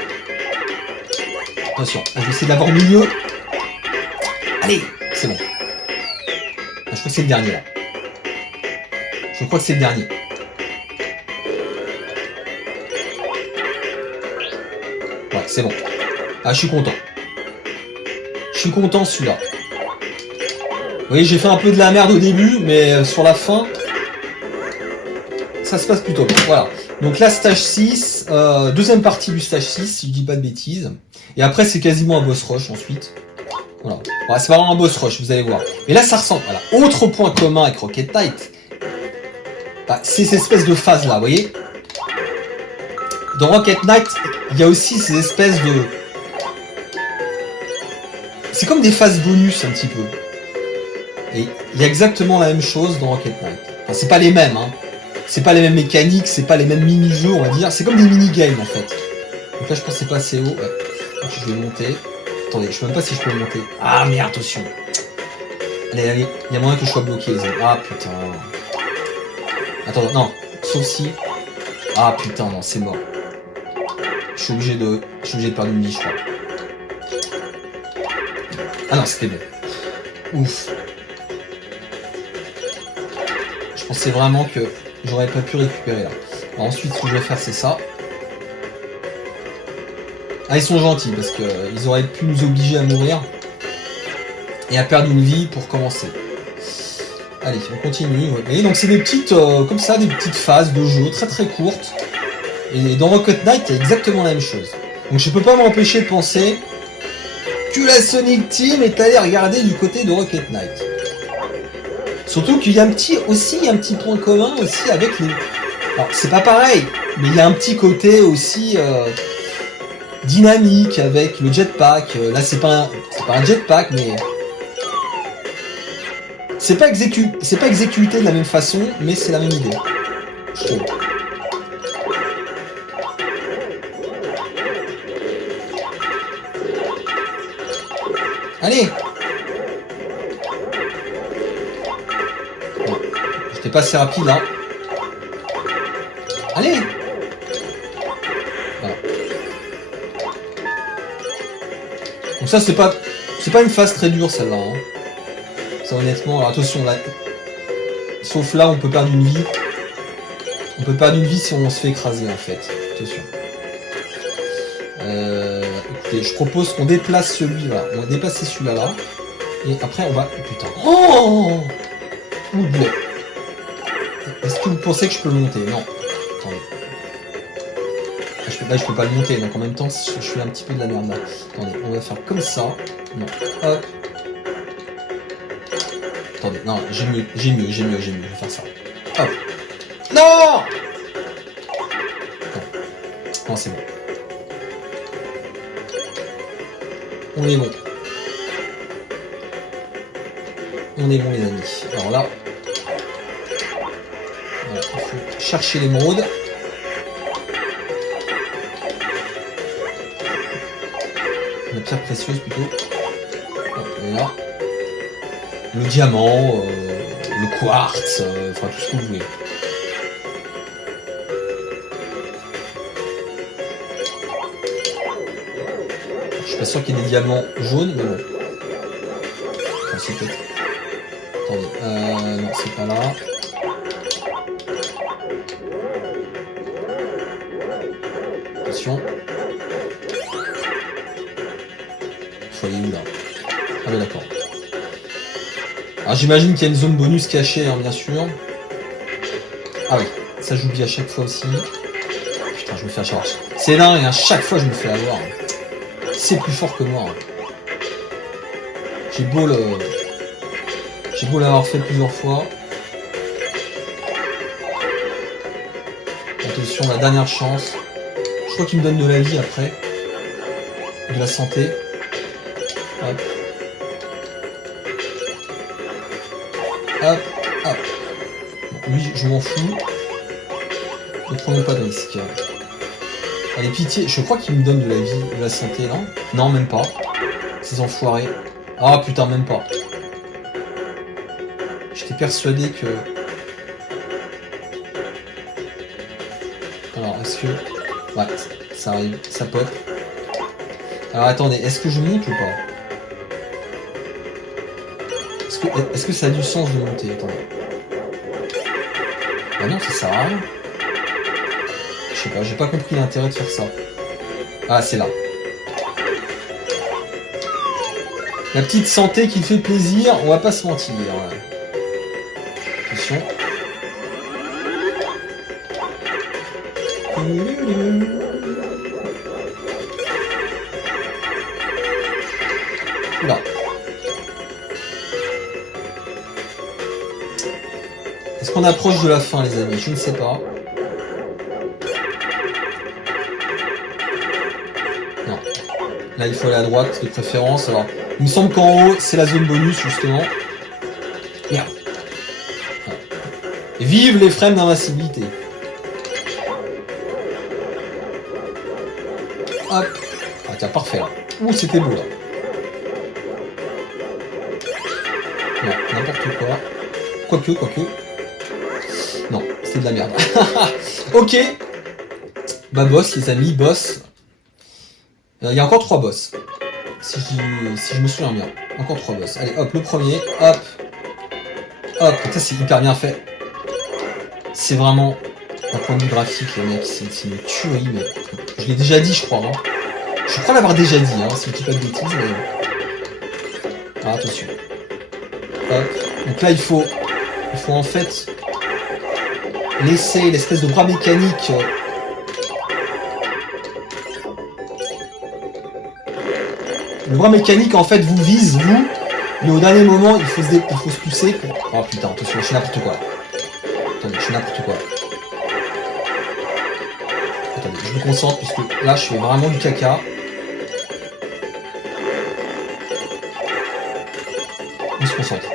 Attention. Je vais essayer d'avoir au milieu. Allez. C'est bon. Je crois que c'est le dernier, là. Je crois que c'est le dernier. Ouais, c'est bon. Ah, je suis content. Je suis content, celui-là. Vous voyez, j'ai fait un peu de la merde au début, mais sur la fin, ça se passe plutôt bien. Voilà. Donc là, stage 6, deuxième partie du stage 6, si je dis pas de bêtises. Et après, c'est quasiment un boss rush ensuite. Voilà. Ouais, c'est vraiment un boss rush, vous allez voir. Et là, ça ressemble. Voilà. Autre point commun avec Rocket Knight, bah, c'est ces espèces de phases-là, vous voyez. Dans Rocket Knight, il y a aussi ces espèces de... C'est comme des phases bonus, un petit peu. Et il y a exactement la même chose dans Rocket Knight. Enfin, c'est pas les mêmes, hein. C'est pas les mêmes mécaniques, c'est pas les mêmes mini-jeux, on va dire. C'est comme des mini-games, en fait. Donc là, je pense que c'est pas assez haut. Ouais. Donc, je vais monter. Attendez, je sais même pas si je peux le monter. Ah, merde, attention. Allez, il y a moyen que je sois bloqué, les amis. Ah, putain. Attends, non. Sauf si... Ah, putain, non, c'est mort. Je suis obligé de perdre une vie, je crois. Ah non, c'était bon. Ouf. Je pensais vraiment que j'aurais pas pu récupérer là. Alors ensuite, ce que je vais faire, c'est ça. Ah, ils sont gentils parce que ils auraient pu nous obliger à mourir et à perdre une vie pour commencer. Allez, on continue. Et donc c'est des petites, comme ça, des petites phases de jeu très courtes. Et dans Rocket Knight, il y a exactement la même chose. Donc je peux pas m'empêcher de penser que la Sonic Team est allée regarder du côté de Rocket Knight. Surtout qu'il y a un petit point commun aussi avec les... Alors c'est pas pareil, mais il y a un petit côté aussi dynamique avec le jetpack. Là c'est pas un jetpack, mais c'est pas exécuté de la même façon, mais c'est la même idée. Je trouve. Allez. Bon, j'étais pas assez rapide là. Allez. Voilà. Donc ça c'est pas une phase très dure celle-là. Hein. Ça honnêtement, alors attention là. Sauf là on peut perdre une vie. On peut perdre une vie si on se fait écraser en fait. Attention. Écoutez, je propose qu'on déplace celui-là. On va déplacer celui-là là. Et après on va... Oh, putain. Oh Oublie. Est-ce que vous pensez que je peux le monter? Non. Attendez. Là je peux pas le monter, donc en même temps je fais un petit peu de la merde là. Attendez, on va faire comme ça. Non. Hop. Attendez, non, j'ai mieux. Je vais faire ça. Hop. Non. Non, c'est bon. On est bon. On est bon, les amis. Alors là, voilà, il faut chercher l'émeraude. La pierre précieuse plutôt. Et là, le diamant, le quartz, enfin tout ce que vous voulez. Je suis pas sûr qu'il y ait des diamants jaunes, mais bon. Enfin, c'est peut-être. Attendez, non, c'est pas là. Attention. Faut aller où là? Ah mais d'accord. Alors j'imagine qu'il y a une zone bonus cachée, hein, bien sûr. Ah oui, ça j'oublie à chaque fois aussi. Putain, je me fais avoir. C'est dingue, hein, chaque fois je me fais avoir. C'est plus fort que moi. J'ai beau l'avoir fait plusieurs fois. Attention, la dernière chance. Je crois qu'il me donne de la vie après. De la santé. Hop. Hop, hop. Bon, lui, je m'en fous. Ne prenons pas de risque. Allez, pitié. Je crois qu'il me donne de la vie, de la santé, non? Non, même pas. Ces enfoirés. Ah, putain, même pas. J'étais persuadé que... Alors, est-ce que... Ouais, ça arrive, ça pop. Alors, attendez, est-ce que je monte ou pas? Est-ce que ça a du sens de monter? Attendez. Ah non, ça sert à rien. Je sais pas, j'ai pas compris l'intérêt de faire ça. Ah, c'est là. La petite santé qui fait plaisir, on va pas se mentir. Attention. Oula. Est-ce qu'on approche de la fin, les amis? Je ne sais pas. Non. Là, il faut aller à droite, de préférence. Alors, il me semble qu'en haut, c'est la zone bonus, justement. Merde. Voilà. Vive les frames d'invincibilité. Hop. Ah tiens, parfait, là. Ouh, c'était beau, là. Non, n'importe quoi. Quoique. Non, c'est de la merde. Ok. Bah boss, les amis, boss. Il y a encore 3 boss. Si je me souviens bien. Encore 3 boss. Allez, hop, le premier. Hop. Hop. Ça, c'est hyper bien fait. C'est vraiment... Un point de vue graphique, les mecs, c'est une tuerie. Mais... Je l'ai déjà dit, je crois. Hein. Je crois l'avoir déjà dit, hein, si je dis pas de bêtises. Mais... Ah, attention. Hop. Donc là, il faut en fait... laisser l'espèce de bras mécanique le bras mécanique en fait vous vise vous, mais au dernier moment il faut se pousser pour... Oh putain, attention, je fais n'importe quoi. Attendez, je fais n'importe quoi. Attendez, je me concentre puisque là je fais vraiment du caca. On se concentre.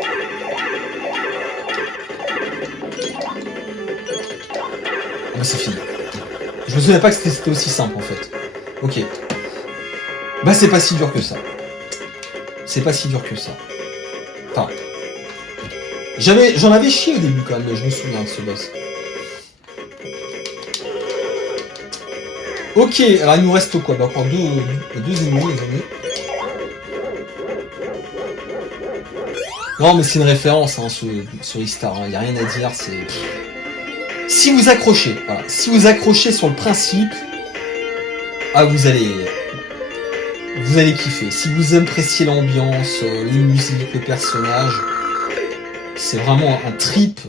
Ah bah c'est fini. Je me souviens pas que c'était aussi simple en fait. Ok. Bah c'est pas si dur que ça. C'est pas si dur que ça. Enfin... J'en avais chié au début quand même, je me souviens de ce boss. Ok, alors il nous reste quoi? Bah encore deux ennemis, les amis. Non mais c'est une référence hein, sur Ristar, il n'y a rien à dire, c'est... Si vous accrochez, voilà, si vous accrochez sur le principe, ah vous allez kiffer. Si vous appréciez l'ambiance, les musiques, le personnage, c'est vraiment un trip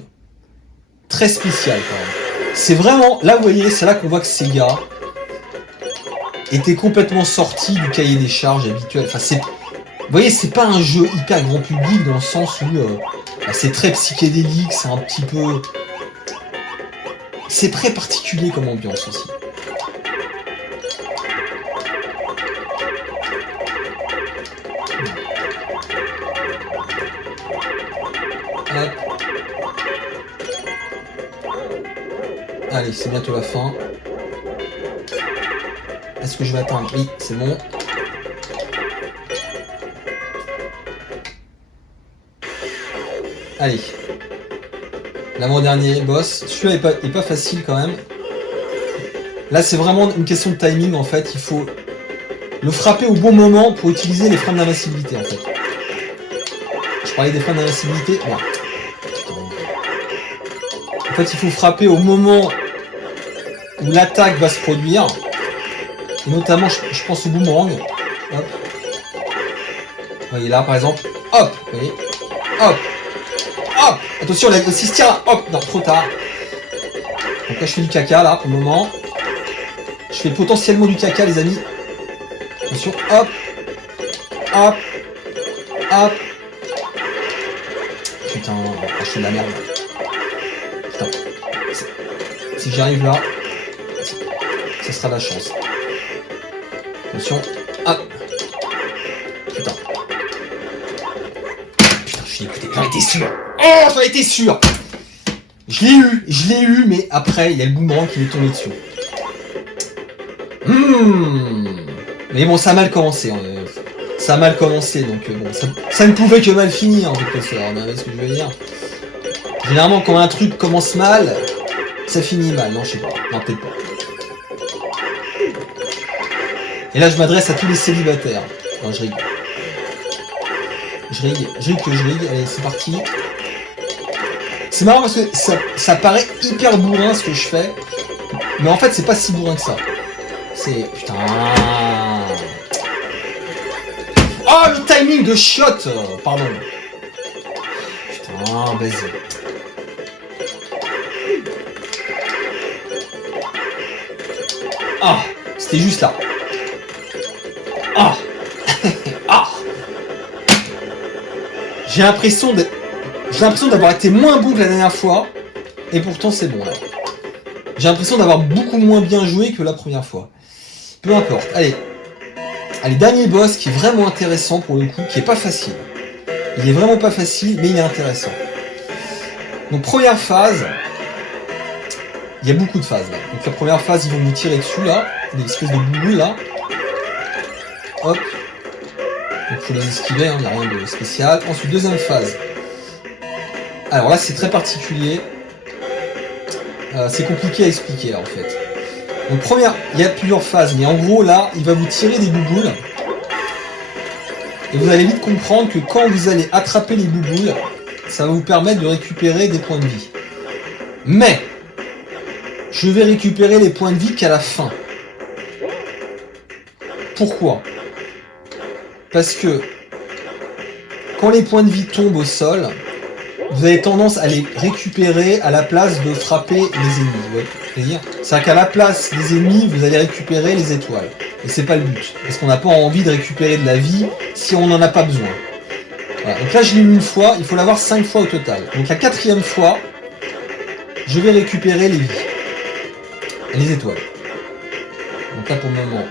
très spécial quand même. C'est vraiment, là vous voyez, c'est là qu'on voit que Sega était complètement sorti du cahier des charges habituel. Enfin c'est, vous voyez, c'est pas un jeu hyper grand public dans le sens où c'est très psychédélique, c'est un petit peu... C'est très particulier comme ambiance aussi. Allez, c'est bientôt la fin. Est-ce que je vais atteindre? Oui, c'est bon. Allez. L'avant-dernier boss. Celui-là est pas facile quand même. Là, c'est vraiment une question de timing en fait. Il faut le frapper au bon moment pour utiliser les freins d'invincibilité en fait. Je parlais des freins d'invincibilité. Voilà. En fait, il faut frapper au moment où l'attaque va se produire. Et notamment, je pense au boomerang. Hop. Vous voyez là, par exemple. Hop. Vous voyez. Hop. Hop. Attention, la aussi se tire là. Hop. Non, trop tard. Donc là, je fais du caca là pour le moment. Je fais potentiellement du caca, les amis. Attention. Hop. Hop. Hop. Putain, je fais de la merde. Putain. Si j'arrive là, ça sera la chance. Attention. Hop. Putain. Putain, je suis écouté. J'en étais sûr. Oh, j'en étais sûr. Je l'ai eu, mais après, il y a le boomerang qui m'est tombé dessus. Mais bon, ça a mal commencé. Ça a mal commencé, donc bon, ça ne pouvait que mal finir en quelque sorte. Vous voyez ce que je veux dire? Généralement, quand un truc commence mal, ça finit mal. Non, je sais pas. Non, peut-être pas. Et là, je m'adresse à tous les célibataires. Non, je rigole. Je rigue. Allez, c'est parti. C'est marrant parce que ça paraît hyper bourrin ce que je fais. Mais en fait, c'est pas si bourrin que ça. C'est... Putain... Oh, le timing de shot. Pardon. Putain, vas-y. Ah, c'était juste là. Ah. Ah. J'ai l'impression d'avoir été moins bon que la dernière fois. Et pourtant, c'est bon, là. J'ai l'impression d'avoir beaucoup moins bien joué que la première fois. Peu importe. Allez. Allez, dernier boss qui est vraiment intéressant pour le coup, qui est pas facile. Il est vraiment pas facile, mais il est intéressant. Donc première phase, il y a beaucoup de phases là. Donc la première phase, ils vont vous tirer dessus là, des espèces de bouboules là. Hop. Donc faut les esquiver, il n'y a rien de spécial. Ensuite, deuxième phase. Alors là, c'est très particulier. C'est compliqué à expliquer là, en fait. Donc première, il y a plusieurs phases, mais en gros là, il va vous tirer des bouboules. Et vous allez vite comprendre que quand vous allez attraper les bouboules, ça va vous permettre de récupérer des points de vie. Mais, je vais récupérer les points de vie qu'à la fin. Pourquoi? Parce que, quand les points de vie tombent au sol, vous avez tendance à les récupérer à la place de frapper les ennemis. C'est-à-dire qu'à la place des ennemis, vous allez récupérer les étoiles. Et c'est pas le but. Parce qu'on n'a pas envie de récupérer de la vie si on n'en a pas besoin. Voilà. Donc là, je l'ai eu une fois, il faut l'avoir 5 fois au total. Donc la 4e fois, je vais récupérer les vies. Les étoiles. Donc là, pour le moment,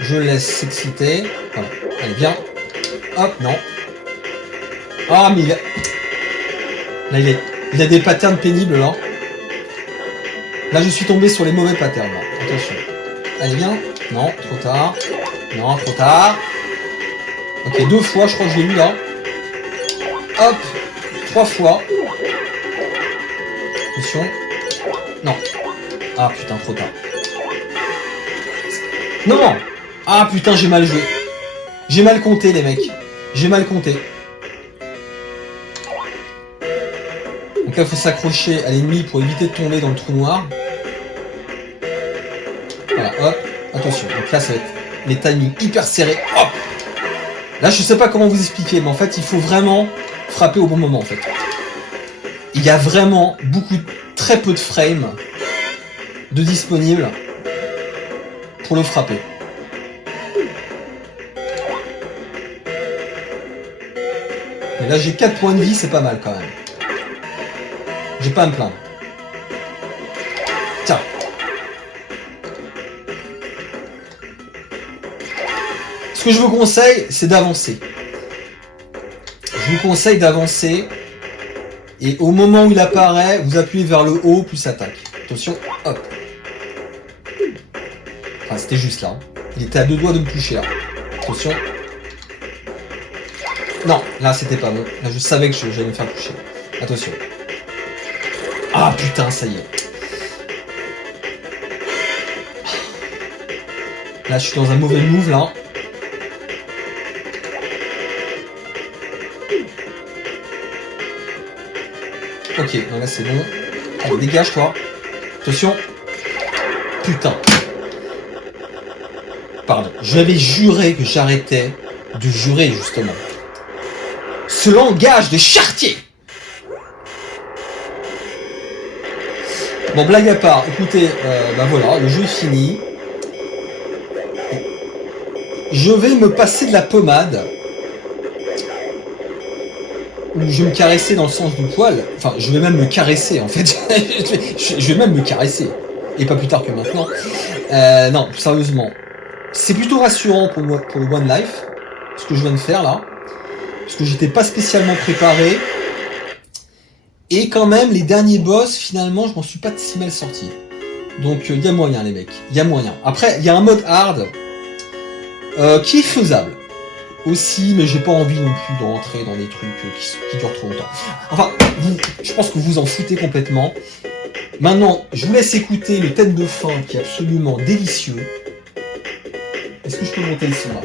je laisse s'exciter. Voilà. Allez, bien. Hop, non. Ah, mais là, il a des patterns pénibles, là. Là, je suis tombé sur les mauvais patterns, là. Attention. Allez, bien. Non, trop tard. Non, trop tard. Ok, 2 fois, je crois que je l'ai eu, là. Hop. 3 fois. Attention. Non. Ah, putain, trop tard. Non. Ah, putain, j'ai mal joué. J'ai mal compté, les mecs. J'ai mal compté. Donc là, il faut s'accrocher à l'ennemi pour éviter de tomber dans le trou noir. Voilà, hop, attention. Donc là, ça va être les timings hyper serrés. Hop. Là, je sais pas comment vous expliquer, mais en fait, il faut vraiment frapper au bon moment, en fait. Il y a vraiment très peu de frames de disponibles pour le frapper. Et là, j'ai 4 points de vie, c'est pas mal quand même. J'ai pas à me plaindre. Tiens. Ce que je vous conseille, c'est d'avancer. Je vous conseille d'avancer Et au moment où il apparaît, vous appuyez vers le haut, plus attaque. Attention, hop. Enfin, c'était juste là. Il était à 2 doigts de me toucher là. Attention. Non, là c'était pas bon. Là je savais que j'allais me faire toucher. Attention. Ah putain, ça y est. Là je suis dans un mauvais move là. Ok, donc là c'est bon. Allez, dégage toi. Attention. Putain. Pardon. J'avais juré que j'arrêtais de jurer justement. Ce langage de charretier. Bon, blague à part, écoutez, bah voilà, le jeu est fini. Je vais me passer de la pommade. Ou je vais me caresser dans le sens du poil. Enfin, je vais même me caresser en fait. je vais même me caresser. Et pas plus tard que maintenant. Non, sérieusement. C'est plutôt rassurant pour moi, pour le One Life. Ce que je viens de faire là. Parce que j'étais pas spécialement préparé. Et quand même, les derniers boss, finalement, je m'en suis pas si mal sorti. Donc, il y a moyen, les mecs. Il y a moyen. Après, il y a un mode hard qui est faisable aussi, mais j'ai pas envie non plus d'entrer dans des trucs qui durent trop longtemps. Enfin, je pense que vous en foutez complètement. Maintenant, je vous laisse écouter le thème de fin qui est absolument délicieux. Est-ce que je peux monter le son là ?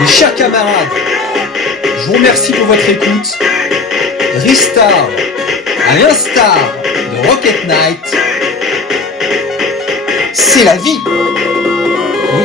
Mes chers camarades, je vous remercie pour votre écoute. Ristar, à l'instar de Rocket Knight, c'est la vie. Oui.